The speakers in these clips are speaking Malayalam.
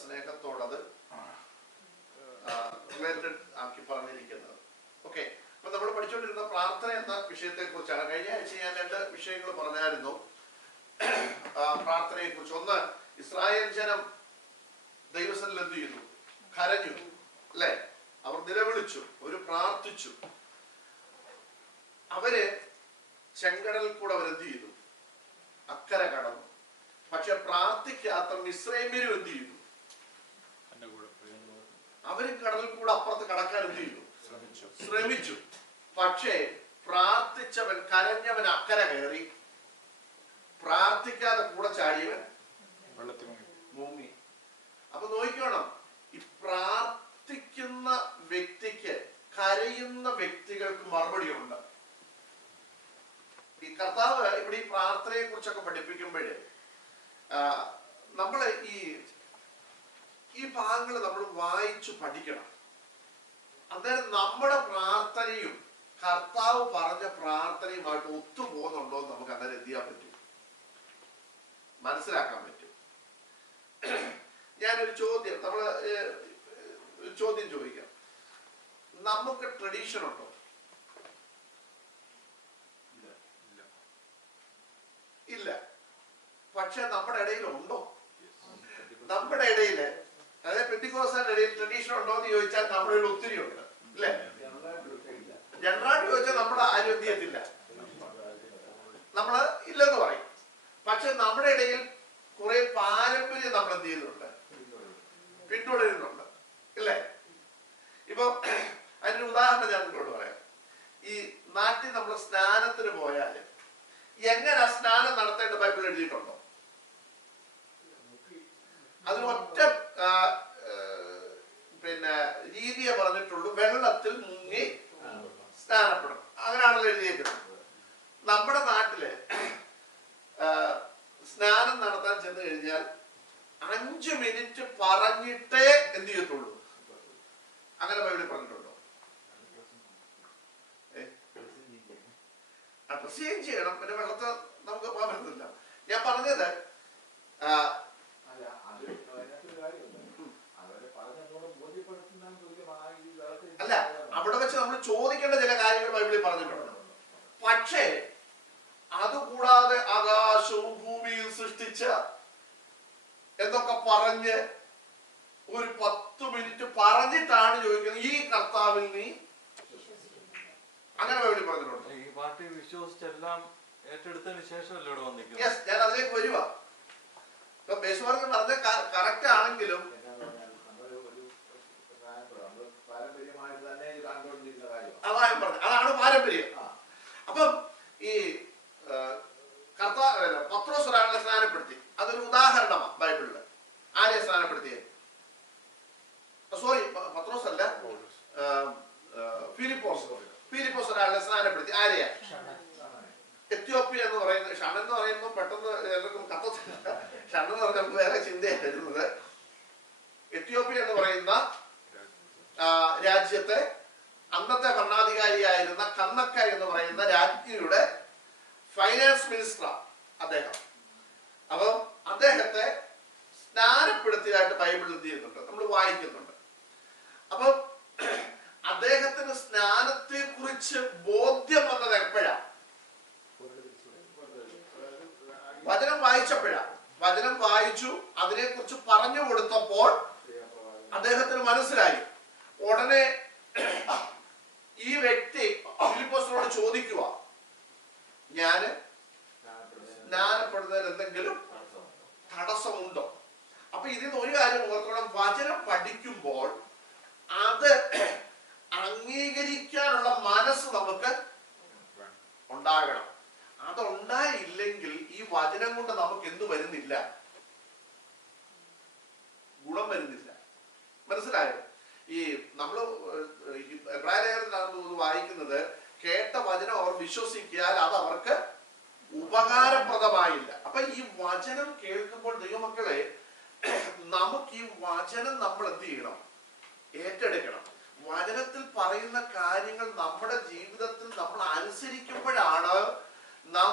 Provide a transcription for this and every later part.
സ്നേഹത്തോടത് റിലേറ്റഡ് ആക്കി പറഞ്ഞിരിക്കുന്നത്. ഓക്കെ, അപ്പൊ നമ്മൾ പഠിച്ചുകൊണ്ടിരുന്ന പ്രാർത്ഥന എന്ന വിഷയത്തെ കുറിച്ചാണ്. കഴിഞ്ഞ ആഴ്ച ഞാൻ 2 വിഷയങ്ങൾ പറഞ്ഞായിരുന്നു പ്രാർത്ഥനയെ കുറിച്ച്. ഒന്ന്, ഇസ്രായേൽ ജനം ദൈവസന്നിധിയിൽ എന്ത് ചെയ്യുന്നു? കരഞ്ഞു, അല്ലെ? അവർ നിലവിളിച്ചു, അവർ പ്രാർത്ഥിച്ചു. അവര് ചെങ്കടലിൽ കൂടെ അവരെന്ത് ചെയ്തു? അക്കരെ കടന്നു. പക്ഷെ പ്രാർത്ഥിക്കാത്ത മിസ്രൈമ്യരും എന്ത് ചെയ്തു? അവരും കടലിൽ കൂടെ അപ്പുറത്ത് കടക്കാൻ എന്ത് ചെയ്തു? ശ്രമിച്ചു. പക്ഷേ പ്രാർത്ഥിച്ചവൻ, കരഞ്ഞവൻ അക്കരെ കയറി, പ്രാർത്ഥിക്കാതെ കൂടെ ചാടിയവൻ മുങ്ങി. അപ്പൊ നോക്കിക്കോണം, ഈ പ്രാർത്ഥിക്കുന്ന വ്യക്തിക്ക് കരയുന്ന വ്യക്തികൾക്ക് മറുപടിയുണ്ട്. ഈ കർത്താവ് ഇവിടെ ഈ പ്രാർത്ഥനയെ കുറിച്ചൊക്കെ പഠിപ്പിക്കുമ്പോഴേ നമ്മള് ഈ ഭാഗങ്ങൾ നമ്മൾ വായിച്ചു പഠിക്കണം. അന്നേരം നമ്മുടെ പ്രാർത്ഥനയും കർത്താവ് പറഞ്ഞ പ്രാർത്ഥനയുമായിട്ട് ഒത്തുപോകുന്നുണ്ടോ എന്ന് നമുക്ക് അന്നേരം എന്ത് ചെയ്യാൻ പറ്റും? മനസ്സിലാക്കാൻ പറ്റും. ഞാനൊരു ചോദ്യം ചോദിക്കാം. നമുക്ക് ട്രഡീഷൻ ഉണ്ടോ? ഇല്ല. പക്ഷെ നമ്മുടെ ഇടയിൽ ഉണ്ടോ? നമ്മുടെ ഇടയില്, അതായത് പെന്തിക്കോസ്തുകാരുടെ ഇടയിൽ ട്രഡീഷൻ ഉണ്ടോ എന്ന് ചോദിച്ചാൽ നമ്മുടെ ഇടയിൽ ഒത്തിരി ഉണ്ട്, അല്ലേ? ജനറായിട്ട് ചോദിച്ചാൽ നമ്മുടെ ആരും എന്ത് ചെയ്യത്തില്ല, നമ്മള് ഇല്ലെന്ന് പറയും. പക്ഷെ നമ്മുടെ ഇടയിൽ കുറെ പാരമ്പര്യം നമ്മൾ എന്ത് ചെയ്യുന്നുണ്ട്, പിന്തുടരുന്നുണ്ട്, ഇല്ലേ? ഇപ്പൊ അതിനൊരു ഉദാഹരണം ഞാൻ നിങ്ങളോട് പറയാം. ഈ നാട്ടിൽ നമ്മൾ സ്നാനത്തിന് പോയാല് എങ്ങനെ സ്നാനം നടത്തേണ്ട ബൈബിൾ എഴുതിയിട്ടുണ്ടോ? അതിന് ഒറ്റ രീതിയെ പറഞ്ഞിട്ടുള്ളൂ, വെള്ളത്തിൽ മുങ്ങി സ്നാനപ്പെടും. അങ്ങനെയാണല്ലോ എഴുതിയേക്കുന്നത്. നമ്മുടെ നാട്ടില് സ്നാനം നടത്താൻ ചെന്ന് കഴിഞ്ഞാൽ 5 മിനിറ്റ് പറഞ്ഞിട്ടേ എന്ത് ചെയ്യത്തുള്ളൂ. അങ്ങനെ ബൈബിളിൽ പറഞ്ഞിട്ടുണ്ടോ? പ്രത്യേകം ചെയ്യണം, പിന്നെ വെള്ളത്തെ നമുക്ക് പോകാൻ പറ്റുന്നില്ല. ഞാൻ പറഞ്ഞത് അല്ല, അവിടെ വെച്ച് നമ്മൾ ചോദിക്കേണ്ട ചില കാര്യങ്ങൾ ബൈബിളിൽ പറഞ്ഞിട്ടുണ്ട്. പക്ഷേ അതുകൂടാതെ ആകാശവും ഭൂമിയും സൃഷ്ടിച്ച എന്നൊക്കെ പറഞ്ഞ് ഒരു 10 മിനിറ്റ് പറഞ്ഞിട്ടാണ് ചോദിക്കുന്നത്, ഈ കർത്താവിൽ നീ അങ്ങനെ ബൈബിളിൽ പറഞ്ഞിട്ടുണ്ട്. ഈ പാർട്ടി വിശ്വസിച്ചെല്ലാം ഏറ്റെടുത്തതിന് ശേഷമല്ലേ ഇവിടെ വന്നിരിക്കുന്നത്? യെസ്, ഞാൻ അതിലേക്ക് വരുവാ. ഇപ്പൊ ബേസ്മാർക്ക് പറഞ്ഞ കറക്റ്റ് ആണെങ്കിലും അതാണ് പാരമ്പര്യം. അപ്പം ഈ പത്രോസ് ഒരാളെ സ്നാനപ്പെടുത്തി. അതൊരു ഉദാഹരണമാണ് ബൈബിളില്. ആരെ സ്നാനപ്പെടുത്തിയത്? സോറി, പത്രോസ് അല്ല, ഫിലിപ്പോസ് ഒരാളെ സ്നാനപ്പെടുത്തി. ആരെയാ? എത്യോപ്യ എന്ന് പറയുന്നത്. ഷണ്ണൻ എന്ന് പറയുമ്പോൾ പെട്ടെന്ന് എല്ലാവർക്കും കത്തത്തില്ല. ഷണ്ണൻ എന്ന് പറഞ്ഞാൽ വേറെ ചിന്തയാണ് എഴുതുന്നത്. എത്യോപ്യ എന്ന് പറയുന്ന രാജ്യത്തെ അന്നത്തെ ഭരണാധികാരിയായിരുന്ന കന്നക്ക എന്ന് പറയുന്ന രാജ്ഞിയുടെ ഫൈനാൻസ് മിനിസ്റ്ററാണ് അദ്ദേഹം. അപ്പം അദ്ദേഹത്തെ സ്നാനപ്പെടുത്തിയതായിട്ട് ബൈബിളിൽ എന്ത് ചെയ്യുന്നുണ്ട്, നമ്മൾ വായിക്കുന്നുണ്ട്. അപ്പം അദ്ദേഹത്തിന് സ്നാനത്തെ കുറിച്ച് ബോധ്യം വന്നത് എപ്പോഴാ? വചനം വായിച്ചപ്പോഴാ. വചനം വായിച്ചു, അതിനെ കുറിച്ച് പറഞ്ഞു കൊടുത്തപ്പോൾ അദ്ദേഹത്തിന് മനസ്സിലായി. ഉടനെ ഈ വ്യക്തി ഫിലിപ്പോസിനോട് ചോദിക്കുക, ഞാന് സ്നാനപ്പെടുന്നതിന് എന്തെങ്കിലും തടസ്സമുണ്ടോ? അപ്പൊ ഇതിന് ഒരു കാര്യം ഓർത്തോളം, വചനം പഠിക്കുമ്പോൾ അത് അംഗീകരിക്കാനുള്ള മനസ്സ് നമുക്ക് ഉണ്ടാകണം. അതുണ്ടായില്ലെങ്കിൽ ഈ വചനം കൊണ്ട് നമുക്ക് എന്ത് വരുന്നില്ല, ഗുണം വരുന്നില്ല. മനസ്സിലായോ? ഈ നമ്മള് എബ്രായലേഖനത്തിനകത്ത് വായിക്കുന്നത്, കേട്ട വചനം അവർ വിശ്വസിക്കാൽ അത് അവർക്ക് ഉപകാരപ്രദമായില്ല. അപ്പൊ ഈ വചനം കേൾക്കുമ്പോൾ ദൈവമക്കളെ, നമുക്ക് ഈ വചനം നമ്മൾ എന്ത് ചെയ്യണം, ഏറ്റെടുക്കണം. വചനത്തിൽ പറയുന്ന കാര്യങ്ങൾ നമ്മുടെ ജീവിതത്തിൽ നമ്മൾ അനുസരിക്കുമ്പോഴാണ് നാം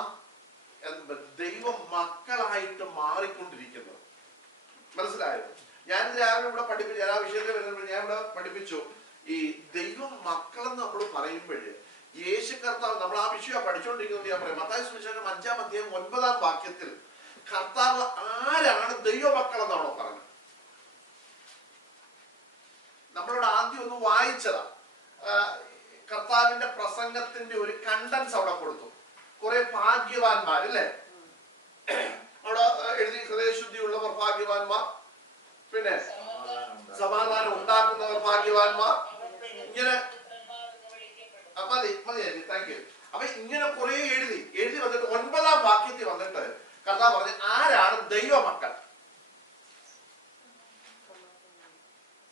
ദൈവ മക്കളായിട്ട് മാറിക്കൊണ്ടിരിക്കുന്നത്. മനസ്സിലായോ? ഞാൻ രാവിലെ ഇവിടെ പഠിപ്പിച്ചു, ഞാൻ ആ വിഷയത്തിൽ വരുമ്പോൾ ഞാൻ ഇവിടെ പഠിപ്പിച്ചു. ഈ ദൈവം മക്കളെന്ന് നമ്മൾ പറയുമ്പോഴേ യേശു കർത്താവ്, നമ്മൾ ആ വിഷയം പഠിച്ചുകൊണ്ടിരിക്കുന്നത് ഞാൻ പറയും. മത്തായി സുവിശേഷം 5-ാം അധ്യായം 9-ാം വാക്യത്തിൽ കർത്താവ് ആരാണ് ദൈവമക്കൾ എന്ന് അവിടെ പറഞ്ഞു. നമ്മളോട് ആദ്യം ഒന്ന് വായിച്ചതാ. കർത്താവിന്റെ പ്രസംഗത്തിന്റെ ഒരു കണ്ടൻസ് അവിടെ കൊടുത്തു. കുറെ ഭാഗ്യവാന്മാർ അല്ലേ അവിടെ എഴുതി. ഹൃദയശുദ്ധിയുള്ളവർ ഭാഗ്യവാന്മാർ, പിന്നെ സമാധാനം ഉണ്ടാക്കുന്നവർ ഭാഗ്യവാന്മാർ, ഇങ്ങനെ മതി മതി, താങ്ക് യു. അപ്പൊ ഇങ്ങനെ കുറെ എഴുതി വന്നിട്ട് 9-ാം വാക്യത്തിൽ വന്നിട്ട് കർത്താവ് പറഞ്ഞു ആരാണ് ദൈവമക്കൾ.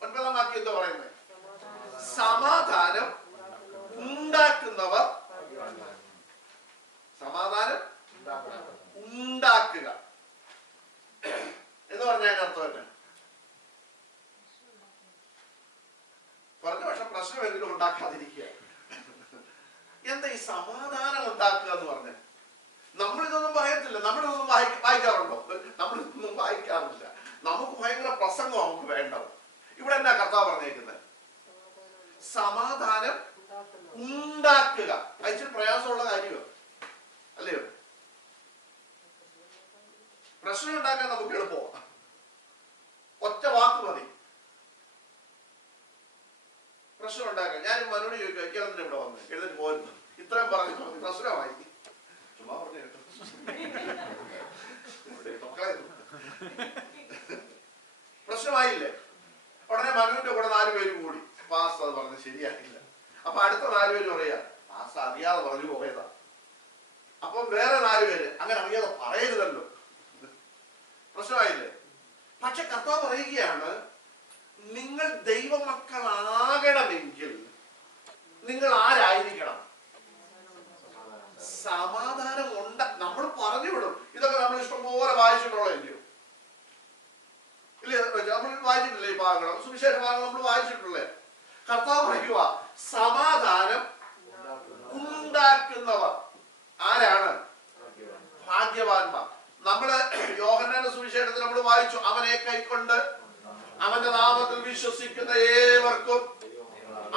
9-ാം വാക്യം എന്താ പറയുന്നത്? സമാധാനം ഉണ്ടാക്കുന്നവർ. സമാധാനം ഉണ്ടാക്കുക എന്ന് പറഞ്ഞാൽ അതിനർത്ഥം തന്നെ പറഞ്ഞ പക്ഷെ പ്രശ്നം എന്തെങ്കിലും ഉണ്ടാക്കാതിരിക്കുക. എന്താ ഈ സമാധാനം ഉണ്ടാക്കുക എന്ന് പറഞ്ഞ? നമ്മളിതൊന്നും പറയത്തില്ല, നമ്മളിതൊന്നും വായിക്കാറുണ്ടോ? നമ്മളിതൊന്നും വായിക്കാറില്ല. നമുക്ക് ഭയങ്കര പ്രസംഗം നമുക്ക് വേണ്ടത്. ഇവിടെ എന്നാ കർത്താവ് പറഞ്ഞേക്കുന്നത്? സമാധാനം ഉണ്ടാക്കുക. അയച്ചിട്ട് പ്രയാസമുള്ള കാര്യമോ അല്ലയോ? പ്രശ്നം ഉണ്ടാക്കാൻ നമുക്ക് എളുപ്പമാണ്, ഒറ്റ വാക്ക് മതി പ്രശ്നം ഉണ്ടാക്കാൻ. ഞാൻ മനോട് ചോദിക്കുക, കേരളത്തിന് ഇവിടെ വന്ന് എഴുന്നേറ്റ് പോരുന്നു, ഇത്രയും പറഞ്ഞു പ്രശ്നമായി. ചുമ്മാ പറഞ്ഞു കേട്ടോ, പ്രശ്നമായില്ലേ? ഉടനെ മനുവിന്റെ കൂടെ 4 പേര് കൂടി പാസ് അത് പറഞ്ഞ് ശരിയായില്ല. അപ്പൊ അടുത്ത 4 പേര് പറയാ പാസ് അറിയാതെ പറഞ്ഞു പോയതാ. അപ്പം വേറെ 4 പേര് അങ്ങനെ അറിയാതെ പറയരുതല്ലോ, പ്രശ്നമായില്ലേ? പക്ഷെ കർത്താവ് പറയുകയാണ് നിങ്ങൾ ദൈവമക്കളാകണമെങ്കിൽ നിങ്ങൾ ആരായിരിക്കണം? സമാധാനം നമ്മൾ പറഞ്ഞു വിടും. ഇതൊക്കെ നമ്മൾ ഇഷ്ടംപോലെ വായിച്ചിട്ടുള്ളതല്ലയോ? ഇല്ലേ? നമ്മൾ വായിച്ചിട്ടില്ലേ ഈ ഭാഗങ്ങൾ? സുവിശേഷ ഭാഗങ്ങൾ നമ്മൾ വായിച്ചിട്ടുള്ളേ. കർത്താവ് പറയുക സമാധാനം ഉണ്ടാക്കുന്നവർ ആരാണ്? ഭാഗ്യവാന്മാർ. നമ്മള് യോഹന്നാന്റെ സുവിശേഷത്തിൽ നമ്മൾ വായിച്ചു, അവനെ കൈക്കൊണ്ട് അവന്റെ നാമത്തിൽ വിശ്വസിക്കുന്ന ഏവർക്കും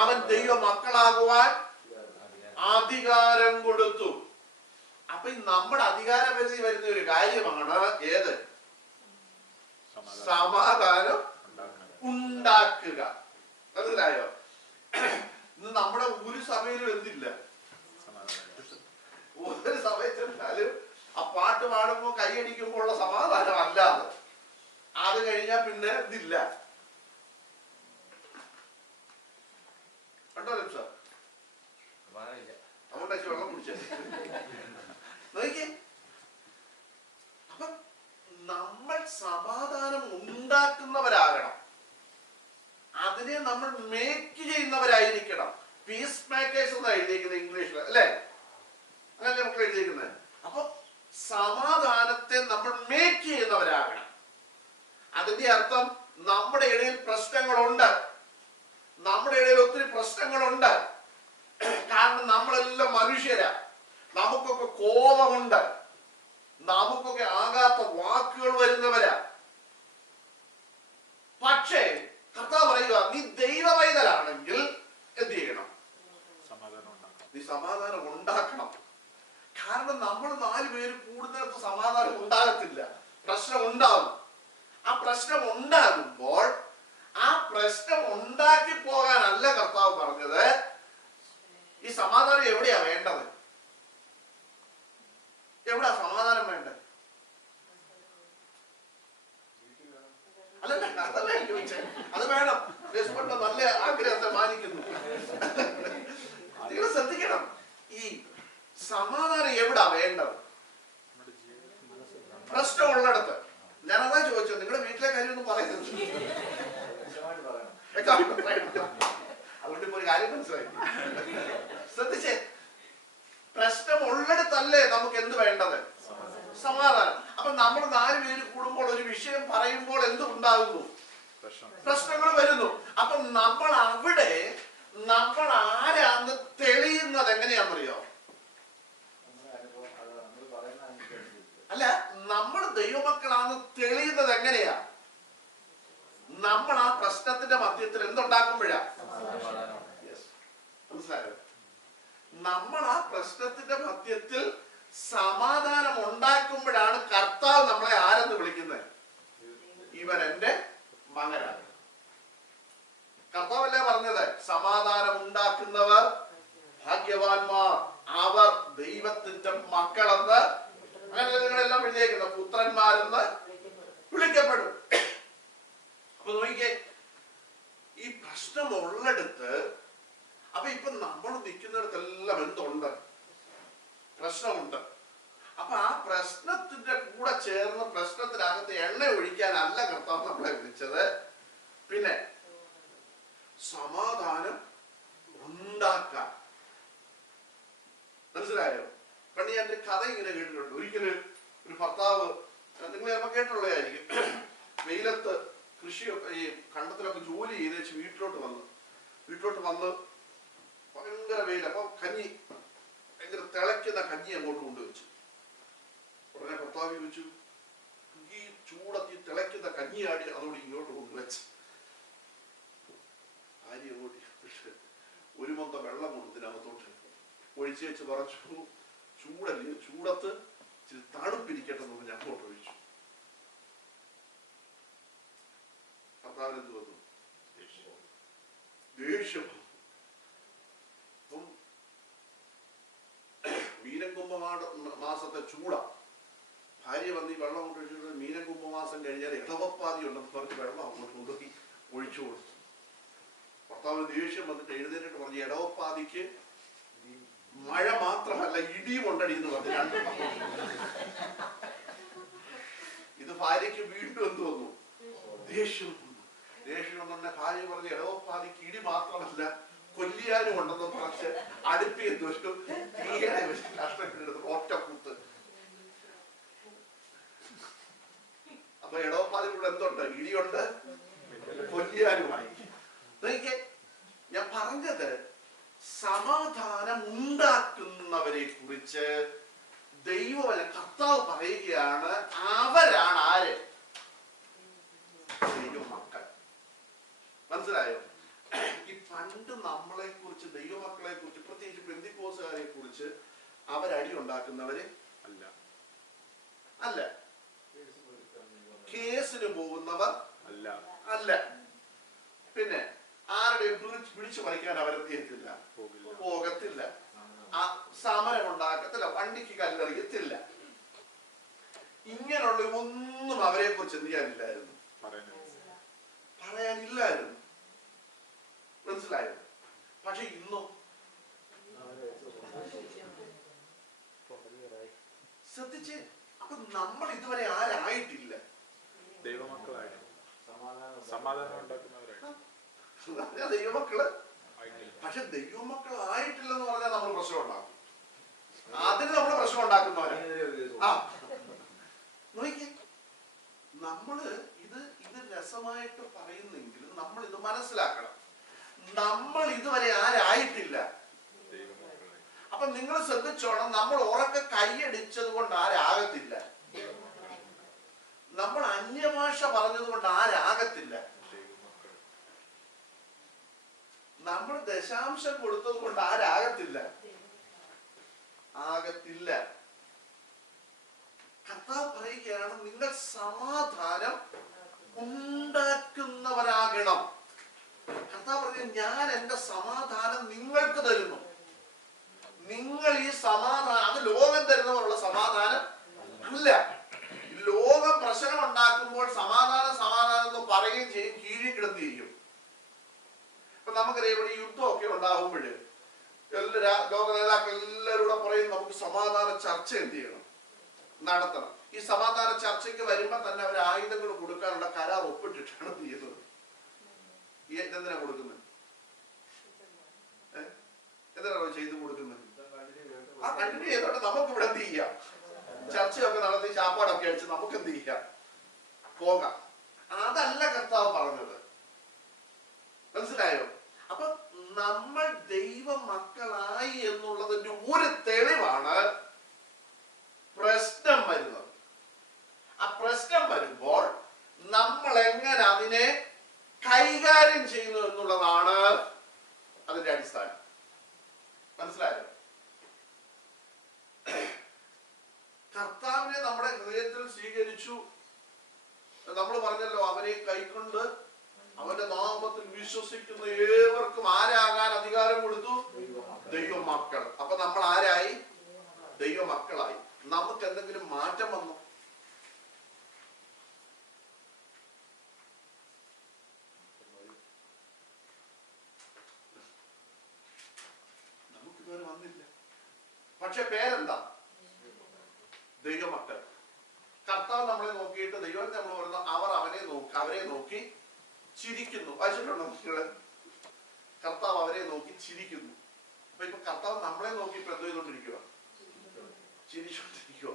അവൻ ദൈവ മക്കളാകുവാൻ അധികാരം കൊടുത്തു. അപ്പൊ നമ്മുടെ അധികാരപരിധി വരുന്ന ഒരു കാര്യമാണ് ഏത്? സമാധാനം ഉണ്ടാക്കുക. മനസ്സിലായോ? ഇന്ന് നമ്മുടെ ഒരു സഭയിലും എന്തില്ല? ഒരു സമയത്തെന്തായാലും ആ പാട്ട് പാടുമ്പോ കൈയടിക്കുമ്പോൾ ഉള്ള സമാധാനം അല്ലാതെ അത് കഴിഞ്ഞാൽ പിന്നെ ഇതില്ല. കണ്ടോ സാർ? അതുകൊണ്ട് വെള്ളം കുടിച്ചത് നോക്കി. അപ്പൊ നമ്മൾ സമാധാനം ഉണ്ടാക്കുന്നവരാകണം, അതിനെ നമ്മൾ മേക്ക് ചെയ്യുന്നവരായിരിക്കണം. പീസ് മേക്കേഴ്സ് എന്നാണ് എഴുതിയിരിക്കുന്നത് ഇംഗ്ലീഷിൽ, അല്ലേ? അങ്ങനെ നമുക്ക് എഴുതിയിരിക്കുന്നത്. അപ്പൊ സമാധാനത്തെ നമ്മൾ മേക്ക് ചെയ്യുന്നവരാകണം. അതിന്റെ അർത്ഥം നമ്മുടെ ഇടയിൽ പ്രശ്നങ്ങളുണ്ട്, നമ്മുടെ ഇടയിൽ ഒത്തിരി പ്രശ്നങ്ങളുണ്ട്. കാരണം നമ്മളെല്ലാം മനുഷ്യരാ, നമുക്കൊക്കെ കോപമുണ്ട്, നമുക്കൊക്കെ ആകാത്ത വാക്കുകൾ വരുന്നവരാ. പക്ഷേ കർത്താവ് പറയുക നീ ദൈവവൈതലാണെങ്കിൽ എന്ത് ചെയ്യണം? നീ സമാധാനം ഉണ്ടാക്കണം. കാരണം നമ്മൾ 4 പേര് കൂടുന്നിടത്ത് സമാധാനം ഉണ്ടാകത്തില്ല, പ്രശ്നം ഉണ്ടാകും. ആ പ്രശ്നം ഉണ്ടാകുമ്പോൾ ആ പ്രശ്നം ഉണ്ടാക്കി പോകാനല്ല കർത്താവ് പറഞ്ഞത്. ഈ സമാധാനം എവിടെയാ വേണ്ടത്? എവിടാ സമാധാനം വേണ്ടത്? അല്ലല്ല, അതല്ല ചോദിച്ചേ. അത് വേണം, നല്ല ആഗ്രഹത്തെ മാനിക്കുന്നു. നിങ്ങൾ ശ്രദ്ധിക്കണം, ഈ സമാധാനം എവിടാ വേണ്ടത്? പ്രശ്നമുള്ളിടത്ത്. ഞാനതാ ചോദിച്ചത്, നിങ്ങളുടെ വീട്ടിലെ കാര്യം ഒന്നും പറയുന്നത്. അതുകൊണ്ട് ഇപ്പൊ ഒരു കാര്യം മനസ്സിലായി. ശ്രദ്ധിച്ചേ, പ്രശ്നം ഉള്ളിടത്തല്ലേ നമുക്ക് എന്ത് വേണ്ടത്? സമാധാനം. അപ്പൊ നമ്മൾ 4 പേര് കൂടുമ്പോൾ ഒരു വിഷയം പറയുമ്പോൾ എന്ത് ഉണ്ടാകുന്നു? പ്രശ്നങ്ങൾ വരുന്നു. അപ്പൊ നമ്മൾ അവിടെ നമ്മൾ ആരാന്ന് തെളിയുന്നത് എങ്ങനെയാണെന്നറിയോ? അല്ല, നമ്മൾ ദൈവമക്കളാന്ന് തെളിയുന്നത് എങ്ങനെയാ? നമ്മൾ ആ പ്രശ്നത്തിന്റെ മധ്യത്തിൽ എന്തുണ്ടാക്കുമ്പോഴാ? മനസ്സിലായോ? നമ്മൾ ആ പ്രശ്നത്തിന്റെ മധ്യത്തിൽ സമാധാനം ഉണ്ടാക്കുമ്പോഴാണ് കർത്താവ് നമ്മളെ ആരെന്ന് വിളിക്കുന്നത്? ഇവൻ എന്റെ മകനാണ്. കർത്താവല്ലേ പറഞ്ഞത്, സമാധാനം ഉണ്ടാക്കുന്നവർ ഭാഗ്യവാന്മാർ, അവർ ദൈവത്തിന്റെ മക്കളെന്ന്. അങ്ങനെ നിങ്ങളെല്ലാം എഴുതിയേക്കുന്ന പുത്രന്മാരെന്ന് വിളിക്കപ്പെടും. അപ്പൊ നോക്കിക്കേ, ഈ പ്രശ്നം ഉള്ളിടത്ത്, അപ്പൊ ഇപ്പൊ നമ്മൾ നിൽക്കുന്നിടത്തെല്ലാം എന്തുണ്ട്? പ്രശ്നമുണ്ട്. അപ്പൊ ആ പ്രശ്നത്തിന്റെ കൂടെ ചേർന്ന് പ്രശ്നത്തിനകത്ത് എണ്ണ ഒഴിക്കാനല്ല കർത്താവ് നമ്മളെ വിളിച്ചത്. പിന്നെ സമാധാനം ഉണ്ടാക്കാൻ. മനസ്സിലായോ? പണ്ട് ഞാൻ എന്റെ കഥ ഇങ്ങനെ കേട്ടിട്ടുണ്ട്. ഒരിക്കലും ഒരു ഭർത്താവ്, നിങ്ങൾ ചിലപ്പോൾ കേട്ടുള്ളതായിരിക്കും, വെയിലത്ത് കൃഷിയൊക്കെ ഈ കണ്ടത്തിലൊക്കെ ജോലി ചെയ്ത് വെച്ച് വീട്ടിലോട്ട് വന്ന് ഭയങ്കര വെയിൽ. അപ്പൊ കഞ്ഞി, ഭയങ്കര തിളയ്ക്കുന്ന കഞ്ഞി അങ്ങോട്ട് കൊണ്ടുവച്ചു. ഉടനെ ഭർത്താവ് ചോദിച്ചു, ഈ ചൂടത്തി തിളയ്ക്കുന്ന കഞ്ഞിയാടി അതോട് ഇങ്ങോട്ട് കൊണ്ടുവച്ച്. ഭാര്യ അങ്ങോട്ട് ഒരു മൊത്ത വെള്ളം കൊണ്ടതിനകത്തോട്ട് ഒഴിച്ചു വെച്ച് പറഞ്ഞു, ചൂടല്ലേ, ചൂടത്ത് ഇച്ചിരി തണുപ്പിരിക്കട്ടെ എന്ന് പറഞ്ഞ് അങ്ങോട്ട് ഒഴിച്ചു. ഭർത്താവിന് എന്ത് വന്നു? ദേഷ്യം. മാസത്തെ ചൂട. ഭാര്യ വന്ന് ഈ വെള്ളം കൊണ്ട് ഒഴിച്ചിട്ട് മീനം കുംഭമാസം കഴിഞ്ഞാൽ ഇളവപ്പാതി ഉണ്ടെന്ന് പറഞ്ഞ് വെള്ളം അങ്ങോട്ട് കൊണ്ടുപോയി ഒഴിച്ചു കൊടുത്തു. ഭർത്താവിന് ദേഷ്യം വന്നിട്ട് എഴുന്നേറ്റിട്ട് പറഞ്ഞു, ഇടവപ്പാതിക്ക് മഴ മാത്രമല്ല ഇടിയും ഉണ്ടടി എന്ന് പറഞ്ഞു. രണ്ടും ഇത് ഭാര്യയ്ക്ക് വീണ്ടും എന്ത് വന്നു? ദേഷ്യം. ദേഷ്യം തന്നെ ഭാര്യ പറഞ്ഞു, ഇടവപ്പാതിക്ക് ഇടി മാത്രമല്ല കൊല്ലിയാനും ഉണ്ടെന്ന് പറഞ്ഞ് അടുപ്പി എന്ത് വെച്ചു, തീരെ കഷ്ടപ്പെട്ടെടുത്ത് ഒറ്റക്കൂത്ത്. അപ്പൊ ഇടവപ്പാതി കൂടെ എന്തുണ്ട്? ഇടിയുണ്ട്, കൊല്ലിയാനുമായി. ഞാൻ പറഞ്ഞത്, സമാധാനം ഉണ്ടാക്കുന്നവരെ കുറിച്ച് ദൈവമല്ല കർത്താവ് പറയുകയാണ്, അവരാണ് ആര്? ദൈവമക്കൾ. മനസ്സിലായോ? ഈ പണ്ട് നമ്മളെ കുറിച്ച്, ദൈവമക്കളെ കുറിച്ച്, പ്രത്യേകിച്ച് പെന്തിക്കോസുകാരെ കുറിച്ച് അവരടി ഉണ്ടാക്കുന്നവര് അല്ല, കേസിന് പോകുന്നവർ അല്ല, പിന്നെ ആരുടെയും പിടിച്ചു പറിക്കാൻ അവരെന്ത് ചെയ്യത്തില്ല, പോകത്തില്ല, സമരം ഉണ്ടാക്കത്തില്ല, വണ്ടിക്ക് കല്ലെറിയത്തില്ല. ഇങ്ങനെയുള്ള ഒന്നും അവരെ കുറിച്ച് എന്ത് ചെയ്യാനില്ലായിരുന്നു, പറയാനില്ലായിരുന്നു. മനസ്സിലായോ? പക്ഷെ ഇന്നും ശ്രദ്ധിച്ച്, അപ്പൊ നമ്മൾ ഇതുവരെ ആരായിട്ടില്ല? ദൈവമക്കളായിട്ട് സമാധാനം ഉണ്ടാക്കുന്നവരായിട്ട് ദൈവമക്കള്. പക്ഷെ ദൈവമക്കളായിട്ടില്ലെന്ന് പറഞ്ഞാൽ നമ്മൾ പ്രശ്നം ഉണ്ടാക്കും. അതിന് നമ്മൾ പ്രശ്നം ഉണ്ടാക്കുന്നവരാ. നോക്കിക്കേ, നമ്മള് ഇത് രസമായിട്ട് പറയുന്നെങ്കിലും നമ്മൾ ഇത് മനസ്സിലാക്കണം. നമ്മൾ ഇതുവരെ ആരായിട്ടില്ല. അപ്പൊ നിങ്ങൾ ശ്രദ്ധിച്ചോണം, നമ്മൾ ഉറക്കെ കൈയടിച്ചത് കൊണ്ട് ആരാകത്തില്ല, നമ്മൾ അന്യഭാഷ പറഞ്ഞത് കൊണ്ട് ആരാകത്തില്ല, നമ്മൾ ദശാംശം കൊടുത്തത് കൊണ്ട് ആരാകത്തില്ല, ആകത്തില്ല. കർത്താവ് പറയുകയാണ്, നിങ്ങൾ സമാധാനം ഉണ്ടാക്കുന്നവരാകണം. കർത്താവ് പറഞ്ഞു, ഞാൻ എന്റെ സമാധാനം നിങ്ങൾക്ക് തരുന്നു. നിങ്ങൾ ഈ സമാധാനം, അത് ലോകം തരുന്നവരുള്ള സമാധാനം അല്ല. ലോകം പ്രശ്നം ഉണ്ടാക്കുമ്പോൾ സമാധാനം സമാധാനം എന്ന് പറയുകയും ചെയ്യും, കീഴിൽ കിടന്നിരിക്കും. ഇപ്പൊ നമുക്കറിയാം, ഇവിടെ യുദ്ധമൊക്കെ ഉണ്ടാകുമ്പോൾ ലോക നേതാക്കൾ എല്ലാവരും പറയും, നമുക്ക് സമാധാന ചർച്ച എന്ത് ചെയ്യണം, നടത്തണം. ഈ സമാധാന ചർച്ചയ്ക്ക് വരുമ്പോ തന്നെ അവർ ആയുധങ്ങൾ കൊടുക്കാനുള്ള കരാർ ഒപ്പിട്ടിട്ടാണ് ചെയ്യുന്നത്. എന്തിനാ കൊടുക്കുന്നത്? എന്തിനാണോ ചെയ്തു കൊടുക്കുന്നത്? ആ കണ്ടിന്യൂ ചെയ്തോട്ടെ, നമുക്ക് ഇവിടെ എന്ത് ചെയ്യാം, ചർച്ചയൊക്കെ നടത്തി ചാപ്പാടൊക്കെ അടിച്ച് നമുക്ക് എന്ത് ചെയ്യാം, പോകാം. അതല്ല കർത്താവ് പറഞ്ഞത്. മനസ്സിലായോ? അപ്പൊ നമ്മൾ ദൈവ മക്കളായി എന്നുള്ളതിന്റെ ഒരു തെളിവാണ് പ്രശ്നം വരുന്നത്. ആ പ്രശ്നം വരുമ്പോൾ നമ്മൾ എങ്ങനെ അതിനെ കൈകാര്യം ചെയ്യുന്നു എന്നുള്ളതാണ് അതിന്റെ അടിസ്ഥാനം. മനസ്സിലായോ? കർത്താവിനെ നമ്മുടെ ഹൃദയത്തിൽ സ്വീകരിച്ചു. നമ്മൾ പറഞ്ഞല്ലോ, അവനെ കൈക്കൊണ്ട് അവന്റെ നാമത്തിൽ വിശ്വസിക്കുന്ന ഏവർക്കും ആരാകാൻ അധികാരം കൊടുത്തു? ദൈവമക്കൾ. അപ്പൊ നമ്മൾ ആരായി? ദൈവമക്കളായി. നമുക്ക് എന്തെങ്കിലും മാറ്റം വന്നു? നമുക്കിതുവരെ വന്നില്ല. പക്ഷെ പേരെന്താ? ദൈവമക്കൾ. കർത്താവ് നമ്മളെ നോക്കിയിട്ട്, ദൈവം നമ്മൾ പറയുന്നത് അവരെ നോക്കി ചിരിക്കുന്നു. വായിച്ചിട്ടുണ്ടോ നിങ്ങള്? കർത്താവ് അവരെ നോക്കി ചിരിക്കുന്നു. അപ്പൊ ഇപ്പൊ കർത്താവ് നമ്മളെ നോക്കി ഇപ്പൊ എന്ത് ചെയ്തോണ്ടിരിക്കുക? ചിരിച്ചോണ്ടിരിക്കുക.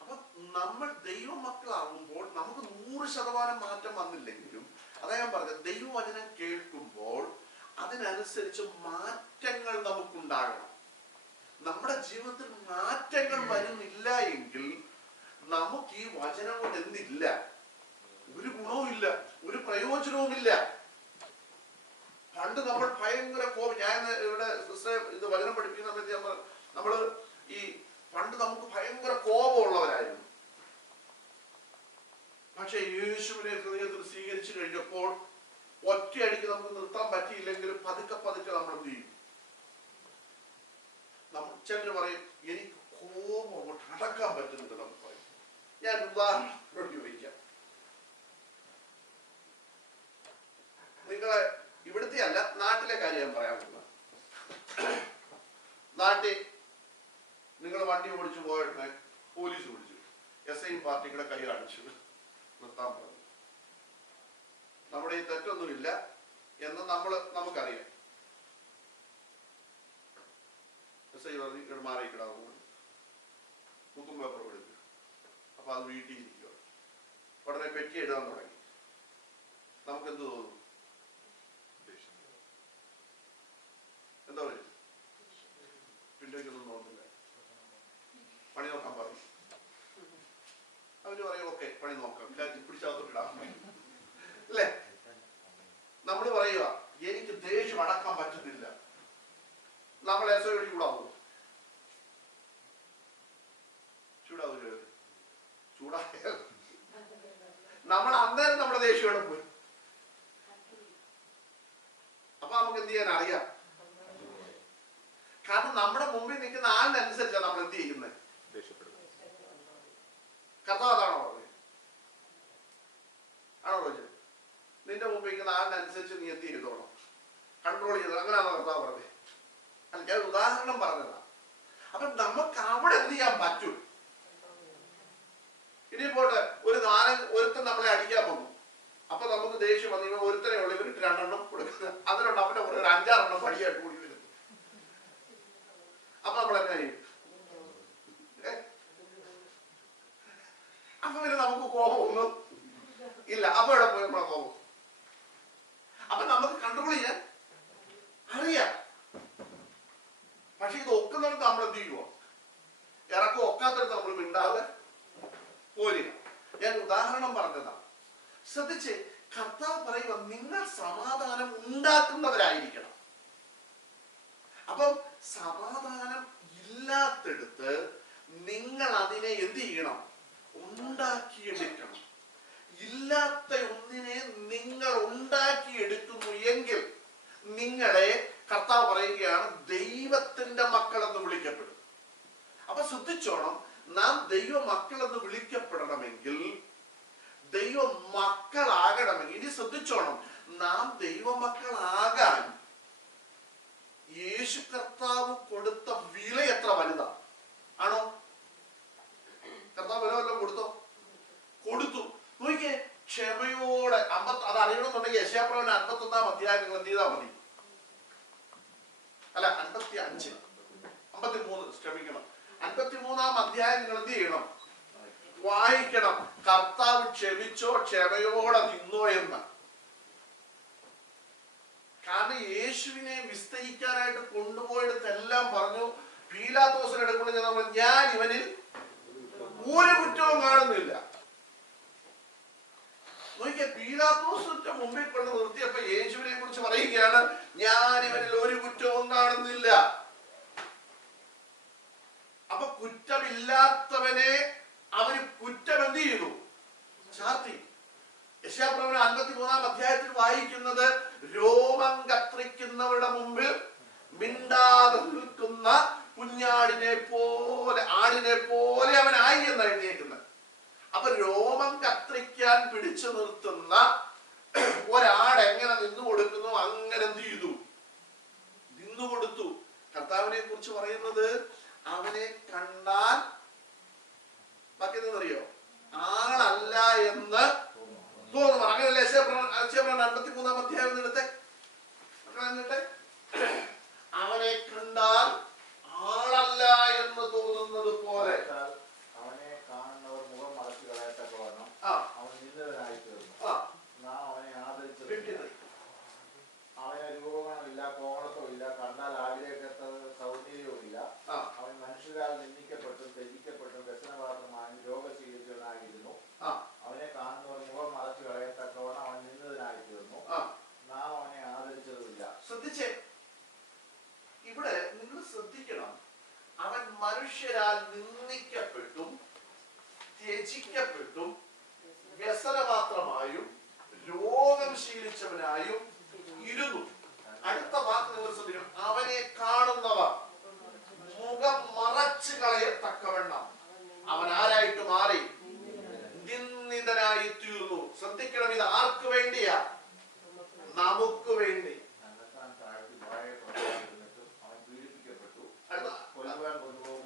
അപ്പൊ നമ്മൾ ദൈവമക്കളാകുമ്പോൾ നമുക്ക് 100% മാറ്റം വന്നില്ലെങ്കിലും, അതാ ഞാൻ പറഞ്ഞത്, ദൈവവചനം കേൾക്കുമ്പോൾ അതിനനുസരിച്ച് മാറ്റങ്ങൾ നമുക്കുണ്ടാകണം. നമ്മുടെ ജീവിതത്തിൽ മാറ്റങ്ങൾ വരുന്നില്ല എങ്കിൽ നമുക്ക് ഈ വചനം കൊണ്ട് എന്തില്ല? ഒരു ഗുണവും ഇല്ല, ഒരു പ്രയോജനവുമില്ല. പണ്ട് നമ്മൾ ഭയങ്കര ഞാൻ ഇവിടെ ഇത് വചനം പഠിപ്പിക്കുന്ന സമയത്ത് നമ്മള് ഈ പണ്ട് നമുക്ക് ഭയങ്കര കോപമുള്ളവരായിരുന്നു. പക്ഷെ യേശുവിനെ ഹൃദയത്തിൽ സ്വീകരിച്ചു കഴിഞ്ഞപ്പോൾ ഒറ്റയടിക്ക് നമുക്ക് നിർത്താൻ പറ്റിയില്ലെങ്കിലും പതുക്കെ പതുക്കെ നമ്മൾ എന്ത് ചെയ്യും? ചിലർ പറയും, എനിക്ക് കോപം അങ്ങോട്ട് അടക്കാൻ പറ്റുന്നുണ്ട് നമുക്ക് പറയും. ഞാൻ ഉദാഹരണത്തോട് ചോദിക്കാം. നിങ്ങളെ ഇവിടുത്തെ അല്ല, നാട്ടിലെ കാര്യം ഞാൻ പറയാൻ പോകുന്നത്. നാട്ടിൽ നിങ്ങൾ വണ്ടി ഓടിച്ചു പോയിട്ട് പോലീസ് വിളിച്ചു, SI പാർട്ടികളെ കൈ കാണിച്ചു നിർത്താൻ പറഞ്ഞു. നമ്മുടെ ഈ തെറ്റൊന്നുമില്ല എന്ന് നമുക്കറിയാം. SI പറഞ്ഞു ഇവിടെ മാറിയിക്കിടാവുന്നു, ബുക്കും പേപ്പർ കൊടുത്തു. അപ്പൊ അത് വീട്ടിൽ ഇരിക്കുക. ഉടനെ പെറ്റി എഴുതാൻ തുടങ്ങി. നമുക്ക് എന്ത് തോന്നും? എന്താ പറയുക? പിന്നേക്കൊന്നും തോന്നില്ല. പണി നോക്കാൻ പറയും. അവര് പറയും ഓക്കെ പണി നോക്കാം, പിടിച്ചാത്തോട്ടിടാം അല്ലേ? നമ്മൾ പറയുക എനിക്ക് ദേഷ്യം അടക്കാൻ പറ്റുന്നില്ല. നമ്മൾ SOയോട് ചൂടാവുമോ? ചൂടാവൂല. ചൂടായ നമ്മൾ അന്നേരം നമ്മുടെ ദേഷ്യം പോയി. അപ്പൊ നമുക്ക് എന്ത് ചെയ്യാൻ അറിയാം? കാരണം നമ്മുടെ മുമ്പിൽ നിൽക്കുന്ന ആളിനനുസരിച്ചാണ് നമ്മൾ എന്ത് ചെയ്യുന്നത്? കർത്താവ് അതാണോ പറഞ്ഞത്? ആണോ പറഞ്ഞത്? നിന്റെ മുമ്പിൽ നിൽക്കുന്ന ആളിനനുസരിച്ച് നീ എന്ത് ചെയ്തോണം? കൺട്രോൾ ചെയ്തോ? അങ്ങനെയാണോ കർത്താവ് പറഞ്ഞത്? അല്ല, ഞാൻ ഉദാഹരണം പറഞ്ഞതാ. അപ്പൊ നമുക്ക് അവിടെ എന്ത് ചെയ്യാൻ പറ്റും? ഇനി പോട്ടെ, ഒരുത്തൻ നമ്മളെ അടിക്കാൻ വന്നു. അപ്പൊ നമുക്ക് ദേഷ്യം വന്നു. ഇവ ഒരുത്തനെ ഉള്ളു, ഇവരിട്ട് 2 എണ്ണം കൊടുക്കുന്നത്. അതിനുണ്ട് അവന്റെ ഒരു 5-6 എണ്ണം പടിയായിട്ട് കൂടി വരുന്നു. അപ്പൊ നമ്മൾ എങ്ങനെ ചെയ്യും? അപ്പൊ പിന്നെ നമുക്ക് കോപമൊന്നും ഇല്ല. അപ്പൊ എവിടെ പോയി നമ്മളെ കോപം? അപ്പൊ നമുക്ക് കൺട്രോൾ ചെയ്യാൻ അറിയാം. പക്ഷെ ഇത് ഒക്കുന്നിടത്ത് നമ്മൾ എന്ത് ചെയ്യുമോ? ഇറക്കം ഒക്കാത്തടത്ത് നമ്മൾ മിണ്ടാതെ പോരില്ല. ഞാൻ ഉദാഹരണം പറഞ്ഞതാ. ശ്രദ്ധിച്ച്, കർത്താവ് പറയുക നിങ്ങൾ സമാധാനം ഉണ്ടാക്കുന്നവരായിരിക്കണം. അപ്പം സമാധാനം ഇല്ലാത്തടുത്ത് നിങ്ങൾ അതിനെ എന്ത് ചെയ്യണം? ഉണ്ടാക്കിയെടുക്കണം. ഇല്ലാത്ത ഒന്നിനെ നിങ്ങൾ ഉണ്ടാക്കിയെടുക്കുന്നു എങ്കിൽ നിങ്ങളെ കർത്താവ് പറയുകയാണ് ദൈവത്തിന്റെ മക്കൾ എന്ന് വിളിക്കപ്പെടും. അപ്പൊ ശ്രദ്ധിച്ചോണം, നാം ദൈവ മക്കൾ എന്ന് വിളിക്കപ്പെടണമെങ്കിൽ, ദൈവ മക്കളാകണമെങ്കിൽ, ഇനി ശ്രദ്ധിച്ചോണം, നാം ദൈവമക്കളാകാൻ യേശു കർത്താവ് കൊടുത്ത വില എത്ര വലുതാ? ആണോ? കർത്താവ് വില വല്ലതും കൊടുത്തു. നോക്കിയേ, ക്ഷമയോടെ അത് അറിയണമെന്നുണ്ടെങ്കിൽ യെശയ്യാപ്രവചനം 51-ാം അധ്യായം നിങ്ങൾ എന്ത് ചെയ്താൽ മതി? അല്ല, 53 ക്ഷമിക്കണം. 53-ാം അധ്യായം നിങ്ങൾ എന്ത് ചെയ്യണം? വായിക്കണം. കർത്താവ് ക്ഷമിച്ചോ, ക്ഷമയോടെ നിന്നോ എന്ന്. കാരണം യേശുവിനെ വിസ്തരിക്കാനായിട്ട് കൊണ്ടുപോയിടത്തെല്ലാം പറഞ്ഞു. പീലാത്തോസിനെ എടുക്കുന്നത് ഞാൻ ഇവനിൽ ഒരു കുറ്റവും കാണുന്നില്ല. നോക്കിയ പീലാത്തോസിന്റെ മുമ്പിൽ കൊണ്ട് നിർത്തിയപ്പോ യേശുവിനെ കുറിച്ച് പറയുകയാണ്, ഞാൻ ഇവനിൽ ഒരു കുറ്റവും കാണുന്നില്ല. അപ്പൊ കുറ്റമില്ലാത്തവനെ അവന് കുറ്റം എന്ത് ചെയ്തു? ചാർത്തി. യെശയ്യാപ്രവചനം 53-ാം അധ്യായത്തിൽ വായിക്കുന്നത്, രോമം കത്രിക്കുന്നവരുടെ മുമ്പിൽ മിണ്ടാതെ നിൽക്കുന്ന കുഞ്ഞാടിനെ പോലെ, ആടിനെ പോലെ അവനായി എന്ന് എഴുതിയേക്കുന്നത്. അപ്പൊ രോമം കത്രിക്കാൻ പിടിച്ചു നിർത്തുന്ന ഒരാട് എങ്ങനെ നിന്നു കൊടുക്കുന്നു, അങ്ങനെ എന്ത് ചെയ്തു? നിന്നു കൊടുത്തു. കർത്താവിനെ കുറിച്ച് പറയുന്നത്, അവനെ കണ്ടാൽ ബാക്കി അറിയോ, ആളല്ല എന്ന് തോന്നുന്നു. അങ്ങനെയല്ലേ യെശയ്യാപ്രവചനം 53-ാം അധ്യായം എടുത്തേ. അവനെ കണ്ടാൽ ആളല്ല എന്ന് തോന്നുന്നത് പോലെ അവനെ കാണുന്നവർ മുഖം മറച്ചു കളയത്തക്കവണ്ണം അവൻ നിന്ദനായി തീർന്നു. നാം അവനെ ആദരിച്ചത്. അവന് രൂപഗുണമില്ല, കോമളത്വം ഇല്ല, കണ്ടാൽ ആഗ്രഹിക്കാത്ത സൗന്ദര്യവും ഇല്ല. അവൻ മനുഷ്യരാൽ നിന്ദിക്കപ്പെട്ടും ത്യജിക്കപ്പെട്ടും വ്യസനപാത്രമായും രോഗശീലിച്ചവനായിരുന്നു. അവനെ കാണുന്നവർ മുഖം മറച്ചു കളയത്തക്കവണ്ണം അവൻ നിന്ദനായി തീർന്നു. നാം അവനെ ആദരിച്ചതുമില്ല. ശ്രദ്ധിച്ചേ, ഇവിടെ നിങ്ങൾ ശ്രദ്ധിക്കണം. അവൻ മനുഷ്യരാൽ നിന്ദിക്കപ്പെട്ടും ത്യജിക്കപ്പെട്ടും വ്യസനപാത്രമായും രോഗം ശീലിച്ചവനായും ഇരുന്നു. അടുത്ത വാക്ക് നിങ്ങൾ ശ്രദ്ധിക്കണം. അവനെ കാണുന്നവർ മുഖം മറച്ചു കളയത്തക്കവണ്ണം അവൻ ആരായിട്ട് മാറി? നിന്ദിതനായി തീർന്നു. ശ്രദ്ധിക്കണം, ഇത് ആർക്ക് വേണ്ടിയാ? നമുക്ക് വേണ്ടി.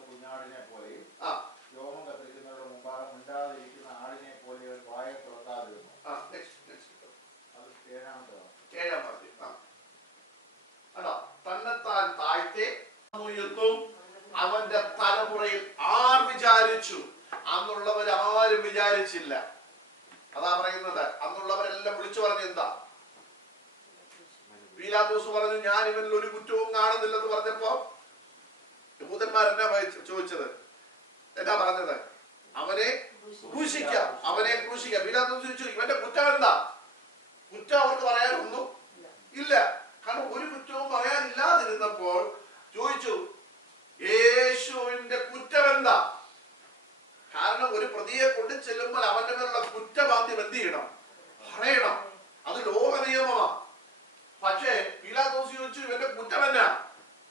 കുഞ്ഞാടിനെ പോലെയും രോമം കത്തിരിക്കുന്നവരുടെ മുമ്പാകെ മിണ്ടാതിരിക്കുന്ന ആടിനെ പോലെ വായ തുറക്കാതിരുന്നു. തന്നെത്താൻ താഴ്ത്തി എന്നും അവന്റെ തലമുറയിൽ ആർ വിചാരിച്ചു? അന്നുള്ളവരാരും വിചാരിച്ചില്ല. അതാ പറയുന്നത്. അന്നുള്ളവരെല്ലാം വിളിച്ചു പറഞ്ഞ എന്താ? പീലാത്തോസ് പറഞ്ഞു, ഞാൻ ഇവനിൽ ഒരു കുറ്റവും കാണുന്നില്ലെന്ന് പറഞ്ഞപ്പോ യഹൂദന്മാരെന്നാ ചോദിച്ചത്? എന്നാ പറഞ്ഞത്? അവനെ ക്രൂശിക്കാം, അവനെ ക്രൂശിക്കാം. പീലാത്തോസ് ചോദിച്ചു, ഇവന്റെ കുറ്റം എന്താ? കുറ്റം അവർക്ക് പറയാനൊന്നും ഇല്ല. കാരണം ഒരു കുറ്റവും പറയാനില്ലാതിരുന്നപ്പോൾ ചോദിച്ചു, യേശുവിന്റെ കുറ്റം എന്താ? കാരണം ഒരു പ്രതിയെ കൊണ്ട് ചെല്ലുമ്പോൾ അവന്റെ മേലുള്ള കുറ്റബാധ്യം എന്ത് ചെയ്യണം? പറയണം. അത് ലോക നിയമമാണ്. പക്ഷേ പീലാത്തോസ് ചോദിച്ചു, ഇവന്റെ കുറ്റം എന്നാ?